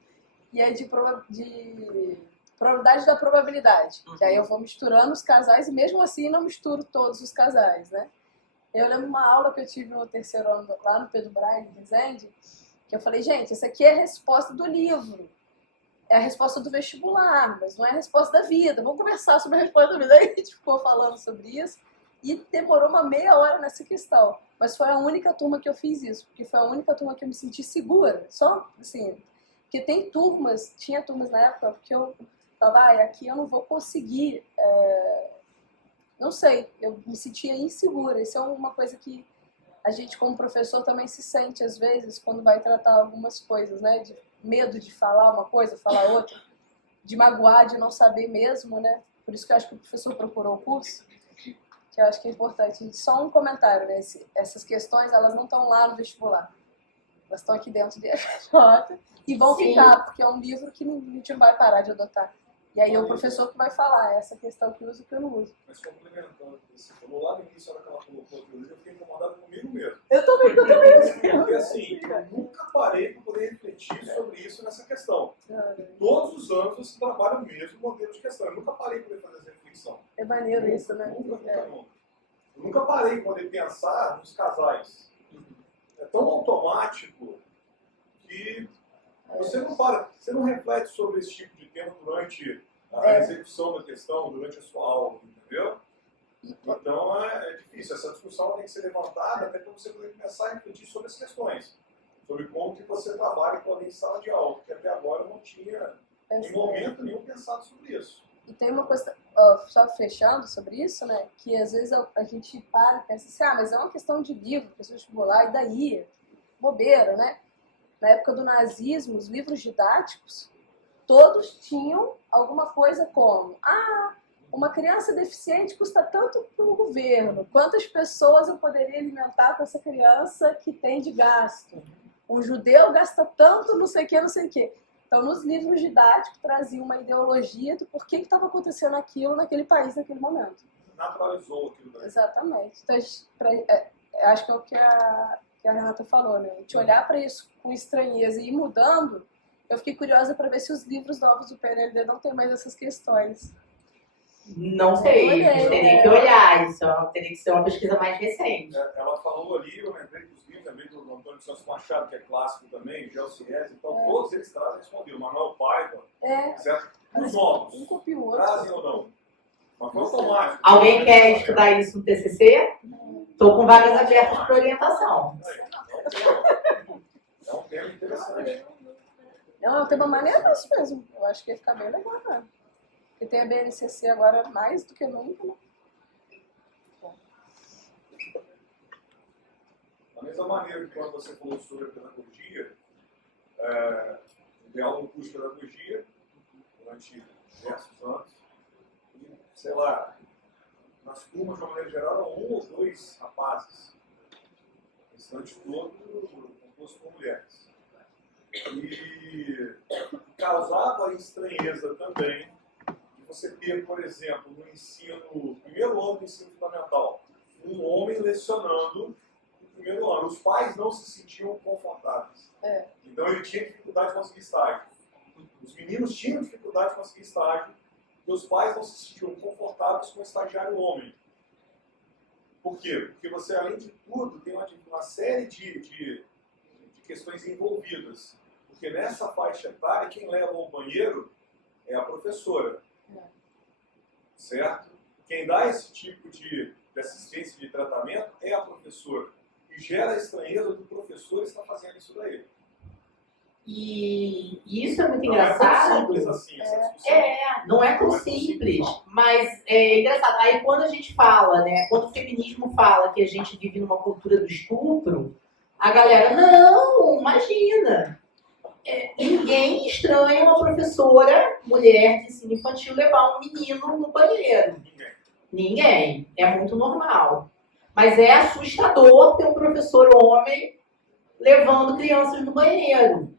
e a de probabilidade da probabilidade. Que aí eu vou misturando os casais e mesmo assim não misturo todos os casais, né? Eu lembro uma aula que eu tive no 3º ano lá no Pedro Braga, em Resende, que eu falei, gente, essa aqui é a resposta do livro. É a resposta do vestibular, mas não é a resposta da vida. Vamos conversar sobre a resposta da vida. Aí a gente ficou falando sobre isso e demorou uma meia hora nessa questão. Mas foi a única turma que eu fiz isso, porque foi a única turma que eu me senti segura. Só, assim, porque tinha turmas na época que eu falava, aqui eu não vou conseguir, não sei, eu me sentia insegura. Isso é uma coisa que a gente como professor também se sente às vezes quando vai tratar algumas coisas, né? De medo de falar uma coisa, falar outra, de magoar, de não saber mesmo, né? Por isso que eu acho que o professor procurou o curso, que eu acho que é importante. Só um comentário, né? Essas questões, elas não estão lá no vestibular. Elas estão aqui dentro do FJ e vão ficar, porque é um livro que a gente não vai parar de adotar. E aí é o professor que vai falar essa questão que usa e que eu não uso. Mas complementando, você falou lá no início, a hora que ela colocou aquilo, eu fiquei incomodado comigo mesmo. Eu também. Porque assim, eu nunca parei para poder refletir sobre isso nessa questão. Todos os anos você trabalha o mesmo modelo de questão. Eu nunca parei para poder fazer essa reflexão. É maneiro isso, né? Nunca. Eu nunca parei para poder pensar nos casais. É tão automático que você não para, você não reflete sobre esse tipo de tema durante a execução da questão, durante a sua aula, entendeu? Então é difícil. Essa discussão tem que ser levantada até para você poder começar a refletir sobre as questões, sobre como que você trabalha com a sala de aula, porque até agora eu não tinha, em momento nenhum, pensado sobre isso. E tem uma coisa, só fechando sobre isso, né? Que às vezes a gente para e pensa assim, mas é uma questão de livro, questão de vestibular, e daí? Bobeira, né? Na época do nazismo, os livros didáticos, todos tinham alguma coisa como, uma criança deficiente custa tanto para o governo, quantas pessoas eu poderia alimentar com essa criança que tem de gasto? Um judeu gasta tanto, não sei o que. Então, nos livros didáticos, trazia uma ideologia do porquê que estava acontecendo aquilo naquele país, naquele momento. Naturalizou aquilo daí. Exatamente. Então, acho que é o que a Renata falou, né? A gente olhar para isso com estranheza e ir mudando. Eu fiquei curiosa para ver se os livros novos do PNLD não tem mais essas questões. Não sei, a gente teria que olhar. Isso teria que ser uma pesquisa mais recente. Ela falou ali, eu lembrei dos livros, lembrei do Antônio Santos Machado, que é clássico também, GeoCies, então todos eles trazem respondido. Manuel Paiva, certo? Os novos, Um copia o outro. trazem ou não? Mas foi automático. Alguém quer estudar isso no TCC? Estou com vagas abertas para orientação. É um tema interessante. Não, é um tema maneiro isso mesmo. Eu acho que ia ficar bem legal, né? Porque tem a BNCC agora mais do que nunca, né? Da mesma maneira que quando você falou sobre a pedagogia, dei aula no curso de pedagogia durante diversos anos, e, sei lá, nas turmas, de uma maneira geral, eram 1 ou 2 rapazes, o restante todo composto por mulheres. E causava estranheza também de você ter, por exemplo, no primeiro ano do ensino fundamental, um homem lecionando no primeiro ano. Os pais não se sentiam confortáveis. Então ele tinha dificuldade de conseguir estágio. Os meninos tinham dificuldade de conseguir estágio e os pais não se sentiam confortáveis com o estagiário homem. Por quê? Porque você, além de tudo, tem uma série de questões envolvidas. Porque nessa faixa etária, quem leva ao banheiro é a professora. Certo? Quem dá esse tipo de assistência de tratamento é a professora. E gera a estranheza do professor estar fazendo isso daí. E isso é muito Não engraçado. é tão simples assim essa discussão. Não é tão simples, mas é engraçado. Aí quando a gente fala, né, quando o feminismo fala que a gente vive numa cultura do estupro, a galera, não, imagina. Ninguém estranha uma professora, mulher de ensino infantil, levar um menino no banheiro. Ninguém. É muito normal. Mas é assustador ter um professor homem levando crianças no banheiro,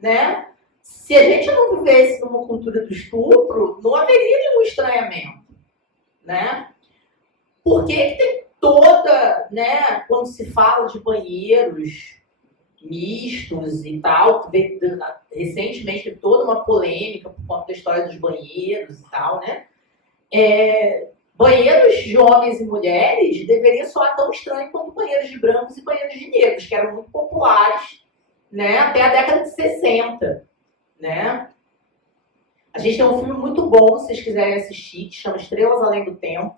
né? Se a gente não vivesse numa cultura do estupro, não haveria nenhum estranhamento, né? Por que tem toda, né, quando se fala de banheiros mistos e tal, recentemente teve toda uma polêmica por conta da história dos banheiros e tal, né? Banheiros de homens e mulheres deveriam soar tão estranho quanto banheiros de brancos e banheiros de negros, que eram muito populares, né, até a década de 60, né? A gente tem um filme muito bom, se vocês quiserem assistir, que chama Estrelas Além do Tempo,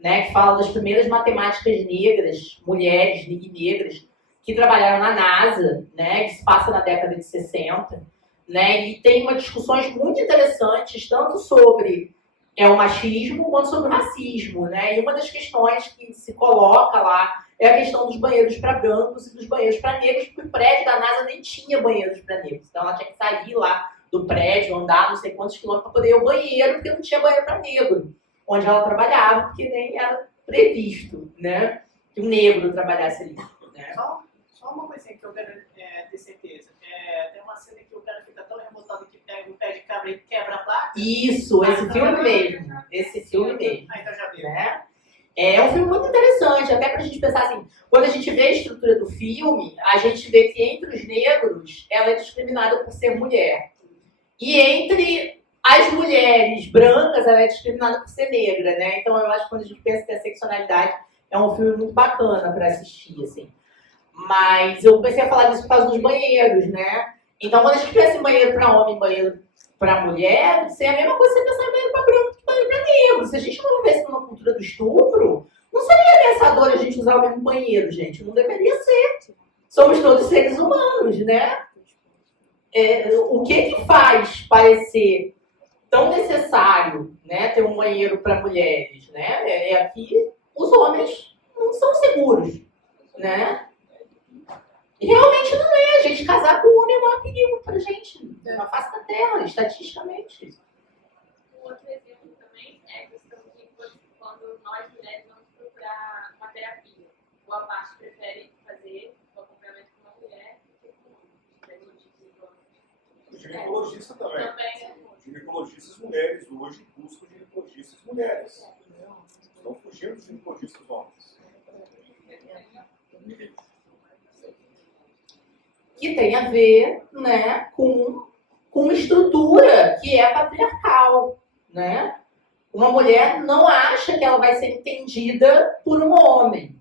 né, que fala das primeiras matemáticas negras, mulheres e negras, que trabalharam na NASA, né, que se passa na década de 60, né, e tem umas discussões muito interessantes, tanto sobre o machismo quanto sobre o racismo, né, e uma das questões que se coloca lá é a questão dos banheiros para brancos e dos banheiros para negros, porque o prédio da NASA nem tinha banheiros para negros, então ela tinha que sair lá do prédio, andar não sei quantos quilômetros para poder ir ao banheiro, porque não tinha banheiro para negro, onde ela trabalhava, porque nem era previsto, né, que um negro trabalhasse ali, né. Só uma coisinha que eu quero ter certeza. Tem uma cena que o cara fica tão revoltado que pega um pé de cabra e quebra a placa. Isso, esse filme mesmo. Esse filme mesmo. Então já vi. Né? É um filme muito interessante, até pra gente pensar assim, quando a gente vê a estrutura do filme, a gente vê que entre os negros, ela é discriminada por ser mulher. E entre as mulheres brancas, ela é discriminada por ser negra, né? Então eu acho que quando a gente pensa que a sexualidade é um filme muito bacana pra assistir, assim. Mas eu comecei a falar disso por causa dos banheiros, né? Então, quando a gente pensa em banheiro para homem e banheiro para mulher, é a mesma coisa que você pensar em banheiro para branco que banheiro para negro. Se a gente não vivesse numa cultura do estupro, não seria ameaçador a gente usar o mesmo banheiro, gente. Não deveria ser. Somos todos seres humanos, né? O que faz parecer tão necessário, né, ter um banheiro para mulheres, né? É que os homens não são seguros, né? E realmente não é. A gente casar com um homem é o maior perigo pra gente, na face da Terra, estatisticamente. Um outro exemplo também é a questão de quando nós mulheres vamos procurar uma terapia. Boa parte prefere fazer o acompanhamento com uma mulher do que com um homem. O ginecologista também. Também. Ginecologistas mulheres hoje buscam ginecologistas mulheres. Estão fugindo dos ginecologistas homens. Que tem a ver, né, com uma estrutura que é patriarcal, né? Uma mulher não acha que ela vai ser entendida por um homem,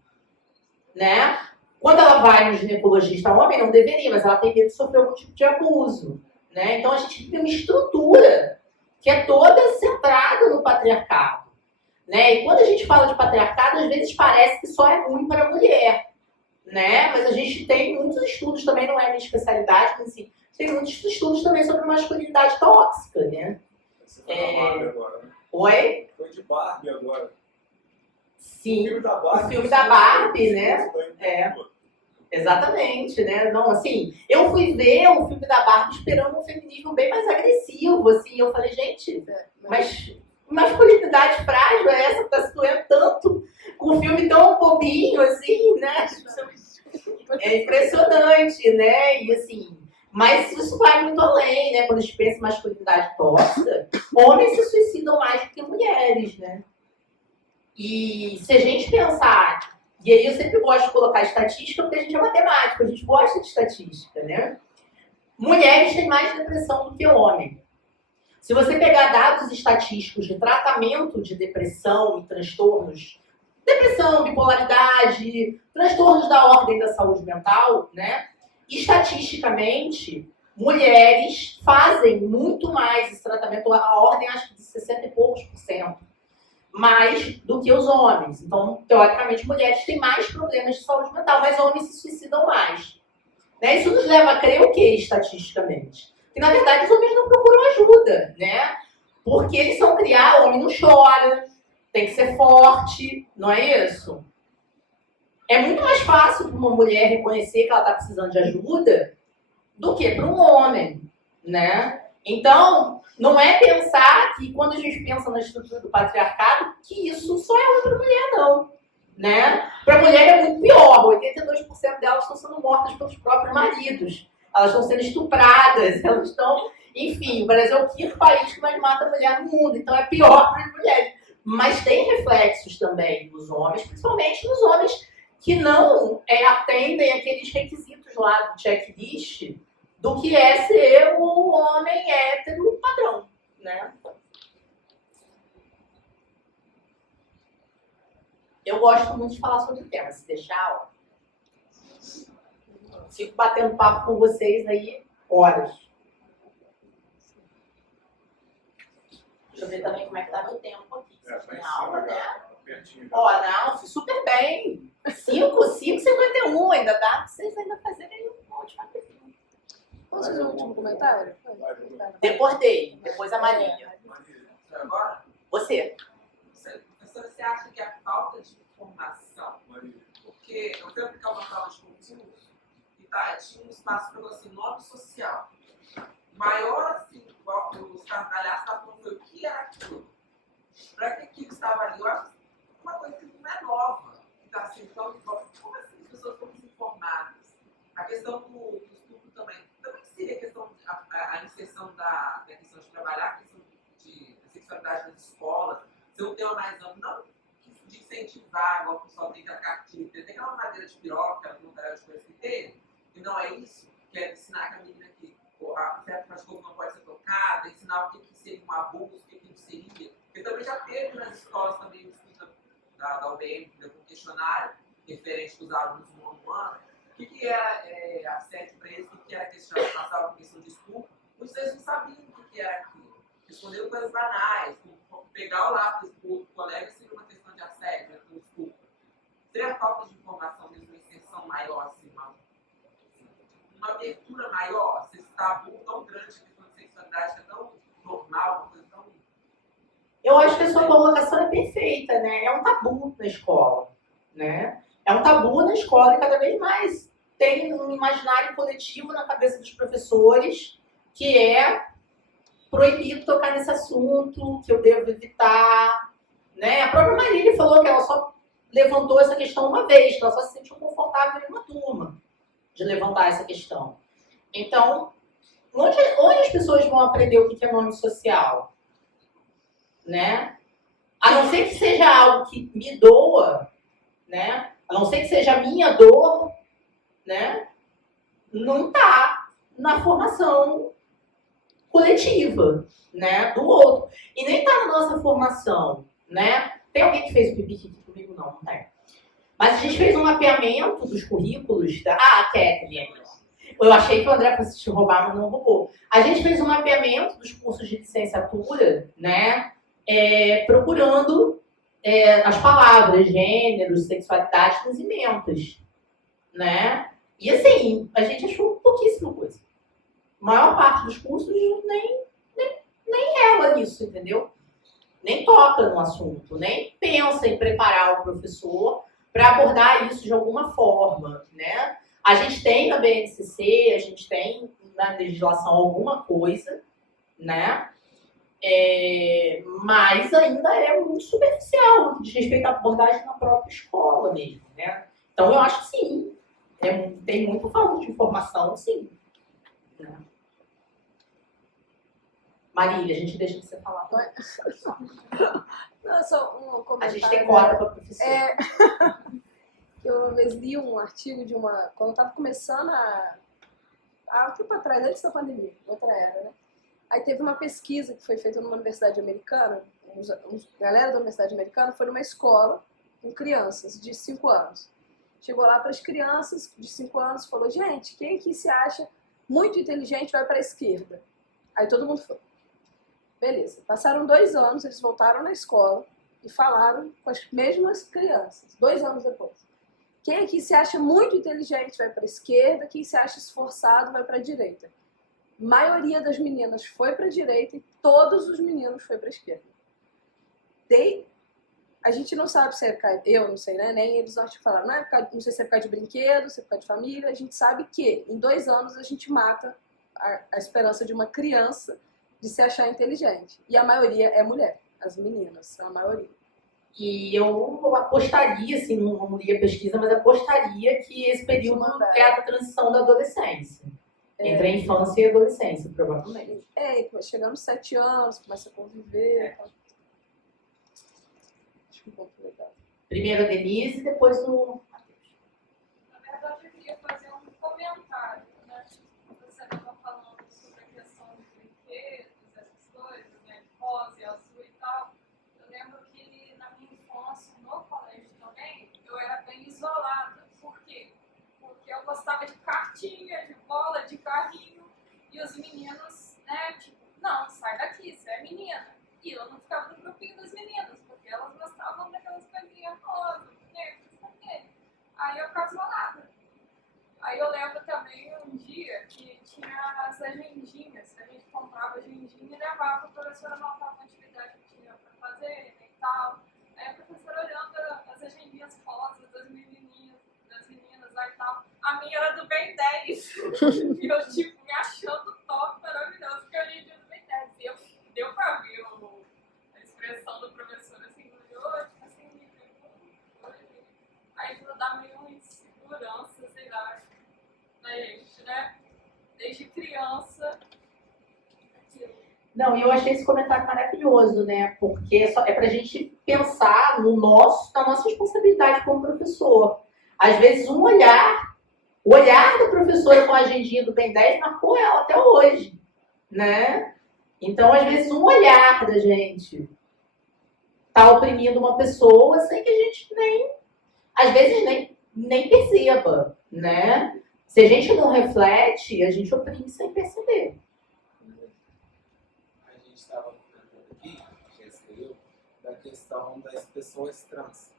né? Quando ela vai no ginecologista homem, não deveria, mas ela tem medo de sofrer algum tipo de abuso, né? Então a gente tem uma estrutura que é toda centrada no patriarcado, né? E quando a gente fala de patriarcado, às vezes parece que só é ruim para a mulher, né? Mas a gente tem muitos estudos, também não é minha especialidade, mas assim, tem muitos estudos também sobre masculinidade tóxica, né? Você foi na Barbie agora, né? Oi? Foi de Barbie agora. Sim, O filme da Barbie, o filme da Barbie, né? Exatamente, né? Não, assim, eu fui ver o filme da Barbie esperando um feminismo bem mais agressivo, assim, eu falei, gente, mas masculinidade frágil é essa que tá se doendo tanto com um filme tão bobinho, assim, né? É impressionante, né? E assim, mas isso vai muito além, né? Quando a gente pensa em masculinidade tóxica, homens se suicidam mais do que mulheres, né? E se a gente pensar, e aí eu sempre gosto de colocar estatística, porque a gente é matemático, a gente gosta de estatística, né? Mulheres têm mais depressão do que homem. Se você pegar dados estatísticos de tratamento de depressão e transtornos, depressão, bipolaridade, transtornos da ordem da saúde mental, né? Estatisticamente, mulheres fazem muito mais esse tratamento, a ordem acho que de 60 e poucos %, mais do que os homens. Então, teoricamente, mulheres têm mais problemas de saúde mental, mas homens se suicidam mais. Né? Isso nos leva a crer o quê, estatisticamente? Que, na verdade, os homens não procuram ajuda, né? Porque eles são criados, o homem não chora, tem que ser forte, não é isso? É muito mais fácil para uma mulher reconhecer que ela está precisando de ajuda do que para um homem, né? Então, não é pensar que quando a gente pensa na estrutura do patriarcado, que isso só é para mulher, não. Né? Para a mulher é muito pior, 82% delas estão sendo mortas pelos próprios maridos, elas estão sendo estupradas, elas estão... Enfim, o Brasil é o quinto país que mais mata mulher no mundo, então é pior para as mulheres. Mas tem reflexos também nos homens, principalmente nos homens que não atendem aqueles requisitos lá do checklist do que é ser o homem hétero padrão, né? Eu gosto muito de falar sobre o tema, se deixar, ó. Fico batendo papo com vocês aí horas. Deixa eu ver também como é que tá meu tempo aqui. Vocês têm aula, né? Ó, não, fui super bem. 5h51 ainda dá pra vocês ainda fazerem uma última pergunta. Posso fazer um último comentário? Depois dele, depois a Maria. Agora, Você. professora, você acha que a falta de informação, porque eu fui aplicar uma prova de concurso e tinha um espaço para assim, nome social. Maior, assim, os estardalhaços estavam falando foi o que era aquilo. Para que aquilo estava ali? Eu acho que uma coisa que não é nova. Que está assim, tão como assim as pessoas estão desinformadas? A questão do estupro também. Também seria a questão, a inserção da questão de trabalhar, a questão da sexualidade nas escolas, ser um tema mais amplo, não de incentivar, igual o pessoal tem aquela cartilha, tem aquela madeira de piroca, aquela matéria de coisa que tem, e não é isso, que é ensinar a menina que a certa parte do corpo não pode ser tocada, ensinar o que seria um abuso, o que não seria. Porque também já teve nas escolas também o estudo da UBM, um questionário referente dos alunos no ano ano, o que era assédio para eles, o que era questão, passava por questão de estupro, muitos deles não sabiam o que era aquilo. Responderam coisas banais, como pegar o lápis do outro colega seria uma questão de assédio, né, do estupro. Seria a falta de informação mesmo, uma extensão maior, assim, uma abertura maior, esse tabu tão grande, a questão de sexualidade que é tão normal, uma coisa tão... Eu acho que a sua colocação é perfeita, né? É um tabu na escola, né? É um tabu na escola e cada vez mais tem um imaginário coletivo na cabeça dos professores que é proibido tocar nesse assunto, que eu devo evitar, né? A própria Marília falou que ela só levantou essa questão uma vez, que ela só se sentiu confortável em uma turma de levantar essa questão. Então, onde as pessoas vão aprender o que é nome social? Né? A não ser que seja algo que me doa, né? A não ser que seja a minha dor, né? Não está na formação coletiva, né? Do outro. E nem está na nossa formação, né? Tem alguém que fez o pipi aqui comigo? Não, não tem. Mas a gente fez um mapeamento dos currículos da... Ah, a Kathleen. Eu achei que o André fosse te roubar, mas não roubou. A gente fez um mapeamento dos cursos de licenciatura, né? Procurando as palavras, gêneros, sexualidade nos emendas, né? E assim, a gente achou pouquíssima coisa. A maior parte dos cursos nem rela nisso, entendeu? Nem toca no assunto, nem pensa em preparar o professor para abordar isso de alguma forma, né? A gente tem na BNCC, a gente tem na legislação alguma coisa, né? Mas ainda é muito superficial no que diz respeito à abordagem na própria escola mesmo, né? Então eu acho que sim, tem muito falta de informação, sim. Né? Marília, a gente deixa você falar. Não, só um comentário. A gente tem cota para professor. Eu uma vez li um artigo de uma... Quando eu estava começando há um tempo atrás, antes da pandemia, outra era, né? Aí teve uma pesquisa que foi feita numa universidade americana, galera da universidade americana foi numa escola com crianças de 5 anos. Chegou lá para as crianças de 5 anos e falou, gente, quem que se acha muito inteligente vai para a esquerda? Aí todo mundo foi. Beleza. Passaram 2 anos, eles voltaram na escola e falaram com as mesmas crianças, 2 anos depois. Quem aqui se acha muito inteligente vai para a esquerda, quem se acha esforçado vai para a direita. A maioria das meninas foi para a direita e todos os meninos foi para a esquerda. a gente não sabe se é por causa, eu não sei, né? Nem eles acho que falaram, não sei se é por causa de brinquedo, se é por causa de família. A gente sabe que em 2 anos a gente mata a esperança de uma criança de se achar inteligente. E a maioria é mulher, as meninas, a maioria. E eu apostaria, assim, não li a pesquisa, mas apostaria que esse período é a transição da adolescência. Entre a infância e a adolescência, provavelmente. Chegando aos 7 anos, começa a conviver. Acho que é um pouco legal. Primeiro a Denise, depois o Matheus. Na verdade, eu queria fazer um comentário, né? Você estava falando sobre a questão dos brinquedos, essas coisas, né? Rosa e azul e tal. Eu lembro que na minha infância, no colégio também, eu era bem isolada. Por quê? Porque eu gostava de cartinha, de bola, de carrinho, e os meninos, né, tipo, não, sai daqui, você é menina. E eu não ficava no grupinho das meninas, porque elas gostavam daquelas coisinhas rosas, negras, não sei o quê. Aí eu ficava isolada. Aí eu lembro também um dia que tinha as agendinhas, a gente comprava agendinha e levava, a professora anotava uma atividade que tinha pra fazer, né, e tal. Aí a professora olhando as agendinhas rosas das meninas lá e tal. A minha era do Ben 10. E eu, tipo, me achando top, maravilhoso, porque a agendinha do Ben 10. E eu, deu pra ver a expressão do professor, assim, olhou, tipo assim, aí aquilo dá meio uma insegurança, sei lá, na gente, né? Desde criança, aquilo. Não, e eu achei esse comentário maravilhoso, né? Porque é pra gente pensar na nossa responsabilidade como professor. Às vezes o olhar da professora com a agendinha do Ben 10 marcou ela até hoje, né? Então, às vezes, um olhar da gente tá oprimindo uma pessoa sem que a gente às vezes, nem perceba, né? Se a gente não reflete, a gente oprime sem perceber. A gente estava comentando aqui, Jéssica e eu, da questão das pessoas trans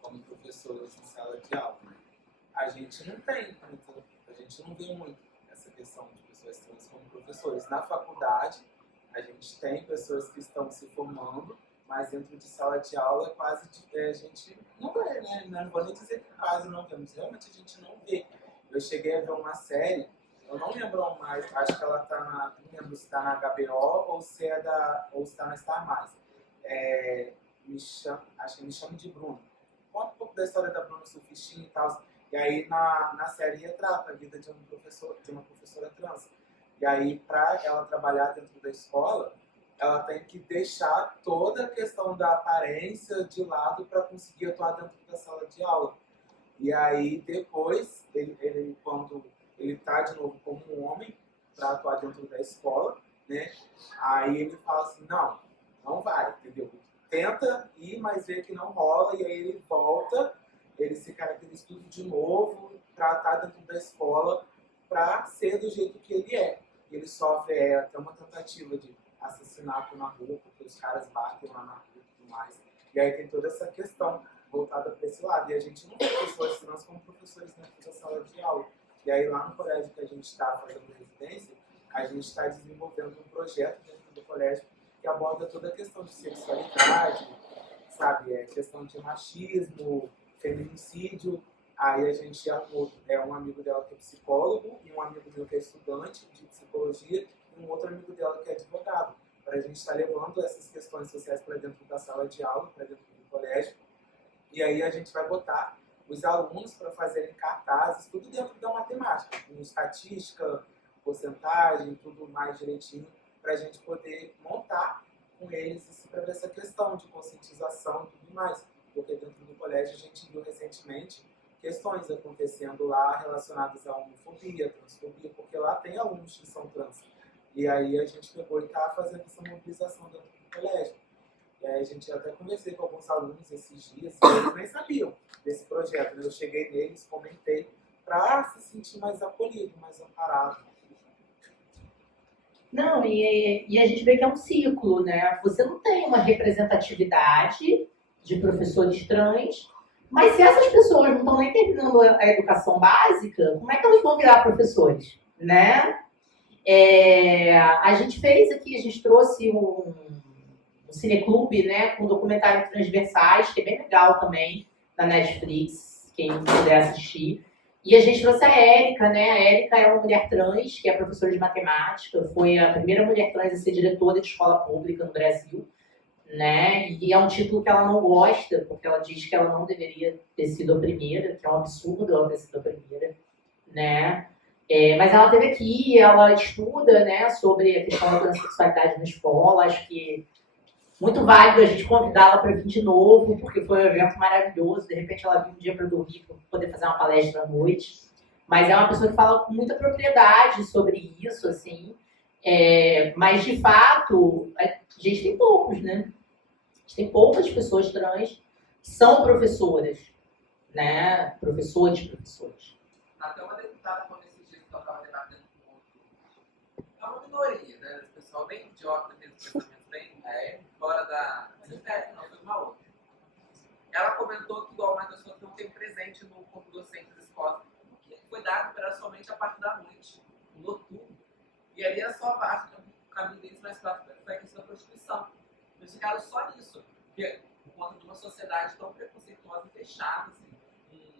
como professores em sala de aula, né? A gente não vê muito essa questão de pessoas trans como professores. Na faculdade, a gente tem pessoas que estão se formando, mas dentro de sala de aula quase a gente não vê, né? Não vou nem dizer que quase não vemos, realmente a gente não vê. Eu cheguei a ver uma série, eu não lembro mais, acho que ela está não lembro se está na HBO ou se está na Star Mais. Acho que Me Chame de Bruno. Conta um pouco da história da Bruna Surfistinha e tal. E aí na série retrata a vida de uma professora trans. E aí, para ela trabalhar dentro da escola, ela tem que deixar toda a questão da aparência de lado para conseguir atuar dentro da sala de aula. E aí, depois, ele quando ele está de novo como um homem para atuar dentro da escola, né? Aí ele fala assim, não vai, entendeu? Tenta ir, mas vê que não rola, e aí ele volta, ele se caracteriza tudo de novo para estar dentro da escola, para ser do jeito que ele é. Ele sofre até uma tentativa de assassinato na rua, porque os caras batem lá na rua e tudo mais. E aí tem toda essa questão voltada para esse lado. E a gente não vê pessoas trans como professores dentro da sala de aula. E aí lá no colégio que a gente está fazendo residência, a gente está desenvolvendo um projeto dentro do colégio que aborda toda a questão de sexualidade, sabe? Questão de machismo, feminicídio. Aí a gente arrumou um amigo dela que é psicólogo e um amigo meu que é estudante de psicologia e um outro amigo dela que é advogado, para a gente estar levando essas questões sociais para dentro da sala de aula, para dentro do colégio. E aí a gente vai botar os alunos para fazerem cartazes, tudo dentro da matemática, com estatística, porcentagem, tudo mais direitinho, para a gente poder montar com eles para ver essa questão de conscientização e tudo mais. Porque dentro do colégio a gente viu recentemente questões acontecendo lá relacionadas à homofobia, transfobia, porque lá tem alunos que são trans. E aí a gente pegou e está fazendo essa mobilização dentro do colégio. E aí a gente até conversei com alguns alunos esses dias e eles nem sabiam desse projeto. Eu cheguei neles, comentei, para se sentir mais acolhido, mais amparado. Não, e a gente vê que é um ciclo, né? Você não tem uma representatividade de professores trans, mas se essas pessoas não estão nem terminando a educação básica, como é que elas vão virar professores, né? A gente fez aqui, a gente trouxe um cineclube, né, com documentários transversais, que é bem legal também, na Netflix, quem puder assistir. E a gente trouxe a Érica, né? A Érica é uma mulher trans, que é professora de matemática, foi a primeira mulher trans a ser diretora de escola pública no Brasil, né? E é um título que ela não gosta, porque ela diz que ela não deveria ter sido a primeira, que é um absurdo ela ter sido a primeira, né? Mas ela esteve aqui, ela estuda, né, sobre a questão da transexualidade na escola. Acho que muito válido a gente convidá-la para vir de novo, porque foi um evento maravilhoso. De repente ela vinha um dia para dormir, para poder fazer uma palestra à noite. Mas é uma pessoa que fala com muita propriedade sobre isso, assim. Mas, de fato, a gente tem poucos, né? A gente tem poucas pessoas trans que são professoras, né? Professores. Até uma deputada falou esses dias que eu estava debatendo com outro. É uma minoria, né? O pessoal bem idiota mesmo, pensamento bem fora da cidade, não, foi uma outra. Ela comentou que, igual mais pessoas não tem presente no corpo docente das escolas, porque foi dado para somente a parte da noite, no noturno. E ali é só acho que o caminho deles mais fácil foi a questão da prostituição. Eles ficaram só nisso, porque por conta de uma sociedade tão preconceituosa e fechada, assim,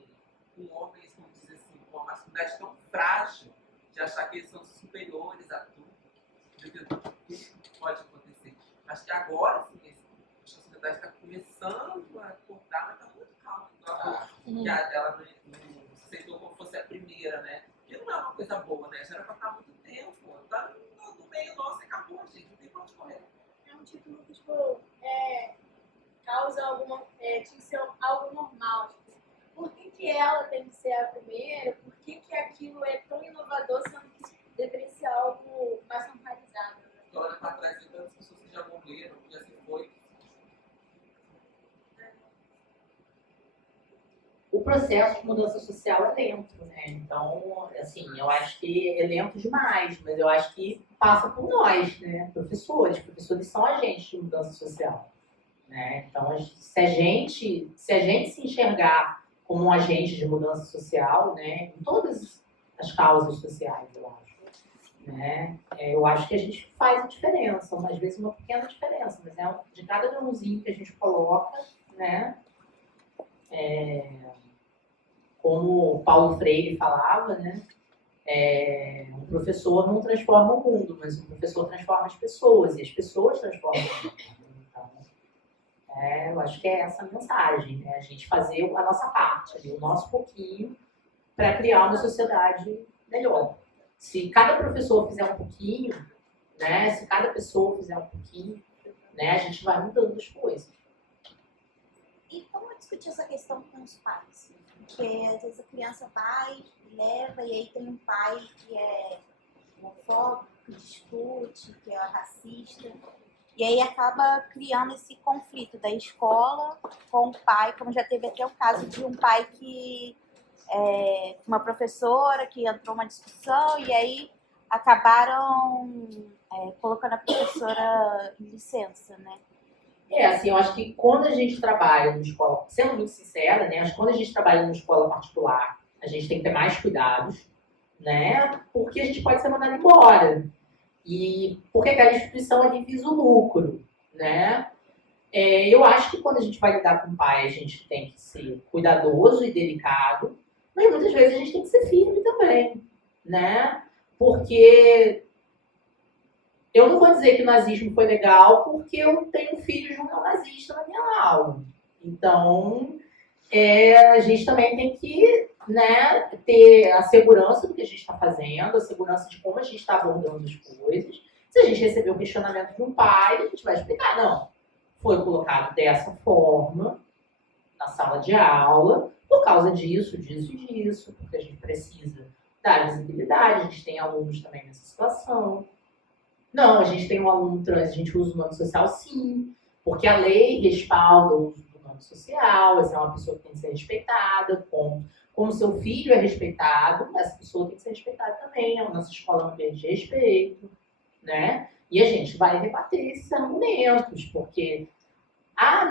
com homens, como diz assim, com uma masculinidade tão frágil, de achar que eles são superiores a tudo. Tudo pode acontecer. Acho que agora, sim, a sociedade está começando a cortar, mas está muito calma. Que ela não aceitou como fosse a primeira, né? Que não é uma coisa boa, né? Já era para estar há muito tempo. Tá no meio nosso e acabou, gente. Não tem pra onde correr. É um título que, tipo, causa alguma. Tinha que ser algo normal. Tipo, por que ela tem que ser a primeira? Por que aquilo é tão inovador, sendo que deveria ser algo mais normalizado? Né? Olha para trás de tantas pessoas que já morreram, que já se foi. O processo de mudança social é lento, né? Então, assim, eu acho que é lento demais, mas eu acho que passa por nós, né? Professores são agentes de mudança social, né? Então, se a gente se enxergar como um agente de mudança social, né? Em todas as causas sociais, eu acho, né? Eu acho que a gente faz a diferença, às vezes uma pequena diferença, mas de cada grãozinho que a gente coloca, né? Como o Paulo Freire falava, né? Um professor não transforma o mundo, mas um professor transforma as pessoas, e as pessoas transformam o mundo. Então, eu acho que é essa a mensagem, né? A gente fazer a nossa parte, ali, o nosso pouquinho, para criar uma sociedade melhor. Se cada professor fizer um pouquinho, né? Se cada pessoa fizer um pouquinho, né? A gente vai mudando as coisas. E como discutir essa questão com os pais? Porque às vezes a criança vai, leva, e aí tem um pai que é homofóbico, que discute, que é racista. E aí acaba criando esse conflito da escola com o pai, como já teve até o caso de um pai que uma professora que entrou numa discussão e aí acabaram colocando a professora em licença, né? Assim, eu acho que quando a gente trabalha numa escola, sendo muito sincera, né, acho que quando a gente trabalha numa escola particular, a gente tem que ter mais cuidados, né, porque a gente pode ser mandado embora. E porque aquela instituição ali visa o lucro, né? Eu acho que quando a gente vai lidar com o pai, a gente tem que ser cuidadoso e delicado, mas muitas vezes a gente tem que ser firme também, né? Porque eu não vou dizer que o nazismo foi legal, porque eu tenho filhos de um neonazista na minha aula. Então, a gente também tem que, né, ter a segurança do que a gente está fazendo, a segurança de como a gente está abordando as coisas. Se a gente receber o questionamento de um pai, a gente vai explicar, não, foi colocado dessa forma na sala de aula, por causa disso, disso e disso, porque a gente precisa dar visibilidade, a gente tem alunos também nessa situação. Não, a gente tem um aluno trans, a gente usa o nome social sim, porque a lei respalda o uso do nome social, essa é uma pessoa que tem que ser respeitada, como seu filho é respeitado, essa pessoa tem que ser respeitada também, a nossa escola é um ambiente de respeito, né? E a gente vai rebater esses argumentos, porque,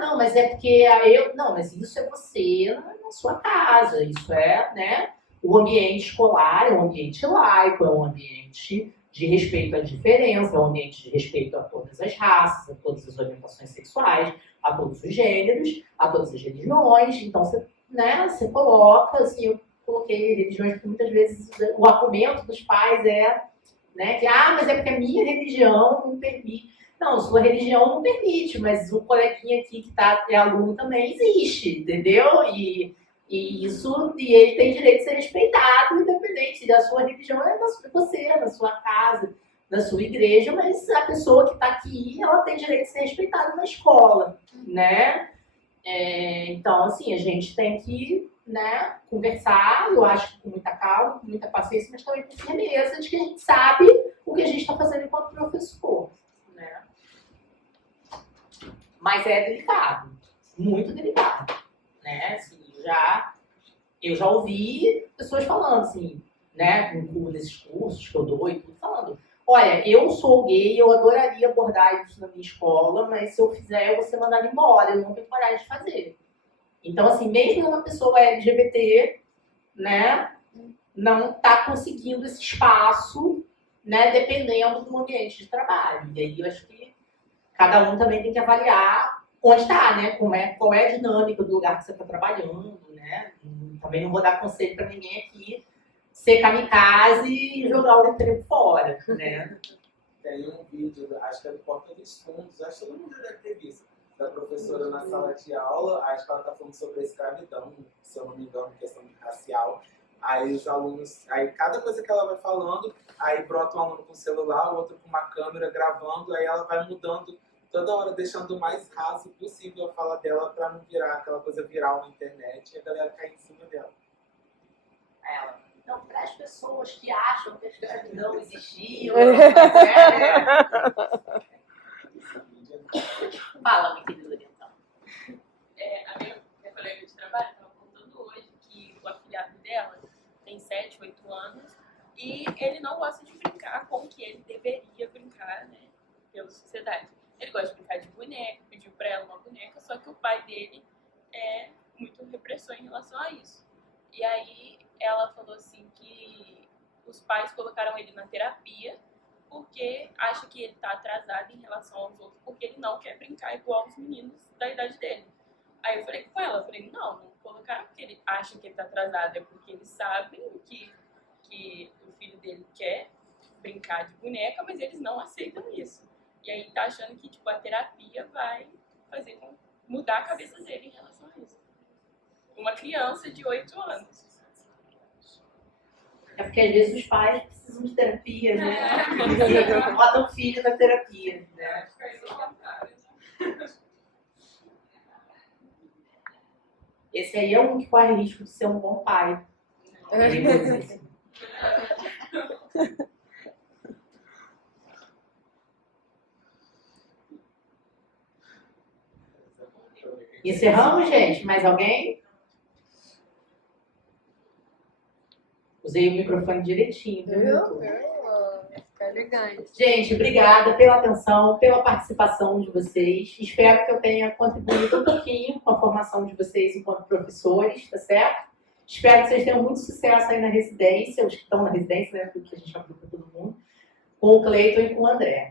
não, mas é porque não, mas isso é você na sua casa, isso é, né? O ambiente escolar é um ambiente laico, é um ambiente de respeito à diferença, é um ambiente de respeito a todas as raças, a todas as orientações sexuais, a todos os gêneros, a todas as religiões. Então, você coloca, assim, eu coloquei religiões, porque muitas vezes o argumento dos pais é, né, que, mas é porque a minha religião não permite. Não, sua religião não permite, mas o coleguinha aqui que é aluno também existe, entendeu? E ele tem direito de ser respeitado, independente da sua religião, é na sua casa, na sua igreja, mas a pessoa que está aqui, ela tem direito de ser respeitada na escola, né? Então, assim, a gente tem que, né, conversar, eu acho que com muita calma, com muita paciência, mas também com firmeza de que a gente sabe o que a gente está fazendo enquanto professor, né? Mas é delicado, muito delicado, né? Assim, eu já ouvi pessoas falando assim, né, nesses cursos que eu dou e tudo, falando, olha, eu sou gay, eu adoraria abordar isso na minha escola, mas se eu fizer, eu vou ser mandada embora, eu não tenho coragem de fazer. Então, assim, mesmo uma pessoa LGBT, né, não está conseguindo esse espaço, né, dependendo do ambiente de trabalho. E aí eu acho que cada um também tem que avaliar onde está, né, qual é a dinâmica do lugar que você está trabalhando, né. Também não vou dar conselho para ninguém aqui ser kamikaze e jogar o emprego fora, né. Tem um vídeo, acho que é do Porta dos Fundos, acho que todo mundo já deve ter visto, da professora na sala de aula, acho que ela está falando sobre a escravidão, se eu não me engano, questão racial. Aí os alunos, aí cada coisa que ela vai falando, aí brota um aluno com o celular, o outro com uma câmera gravando, aí ela vai mudando toda hora, deixando o mais raso possível a fala dela para não virar aquela coisa viral na internet e a galera cair em cima dela. Então, para as pessoas que acham que a escravidão existiu, fala, minha querida, então. A minha colega de trabalho estava contando hoje que o afilhado dela tem 7, 8 anos e ele não gosta de brincar com o que ele deveria brincar, né, pela sociedade. Ele gosta de brincar de boneca, pediu para ela uma boneca, só que o pai dele é muito repressor em relação a isso. E aí ela falou assim que os pais colocaram ele na terapia porque acha que ele está atrasado em relação aos outros, porque ele não quer brincar igual os meninos da idade dele. Aí eu falei com ela, eu falei, não colocaram porque ele acha que ele está atrasado, é porque eles sabem que o filho dele quer brincar de boneca, mas eles não aceitam isso. E aí tá achando que tipo, a terapia vai fazer mudar a cabeça dele em relação a isso. Uma criança de 8 anos. É porque às vezes os pais precisam de terapia, né? Botam o filho na terapia, né? Esse aí é um que corre risco de ser um bom pai. Encerramos, gente? Mais alguém? Usei o microfone direitinho, viu? Fica elegante. Gente, obrigada pela atenção, pela participação de vocês. Espero que eu tenha contribuído um pouquinho com a formação de vocês enquanto professores, tá certo? Espero que vocês tenham muito sucesso aí na residência, os que estão na residência, né? Porque a gente aplica todo mundo, com o Cleiton e com o André.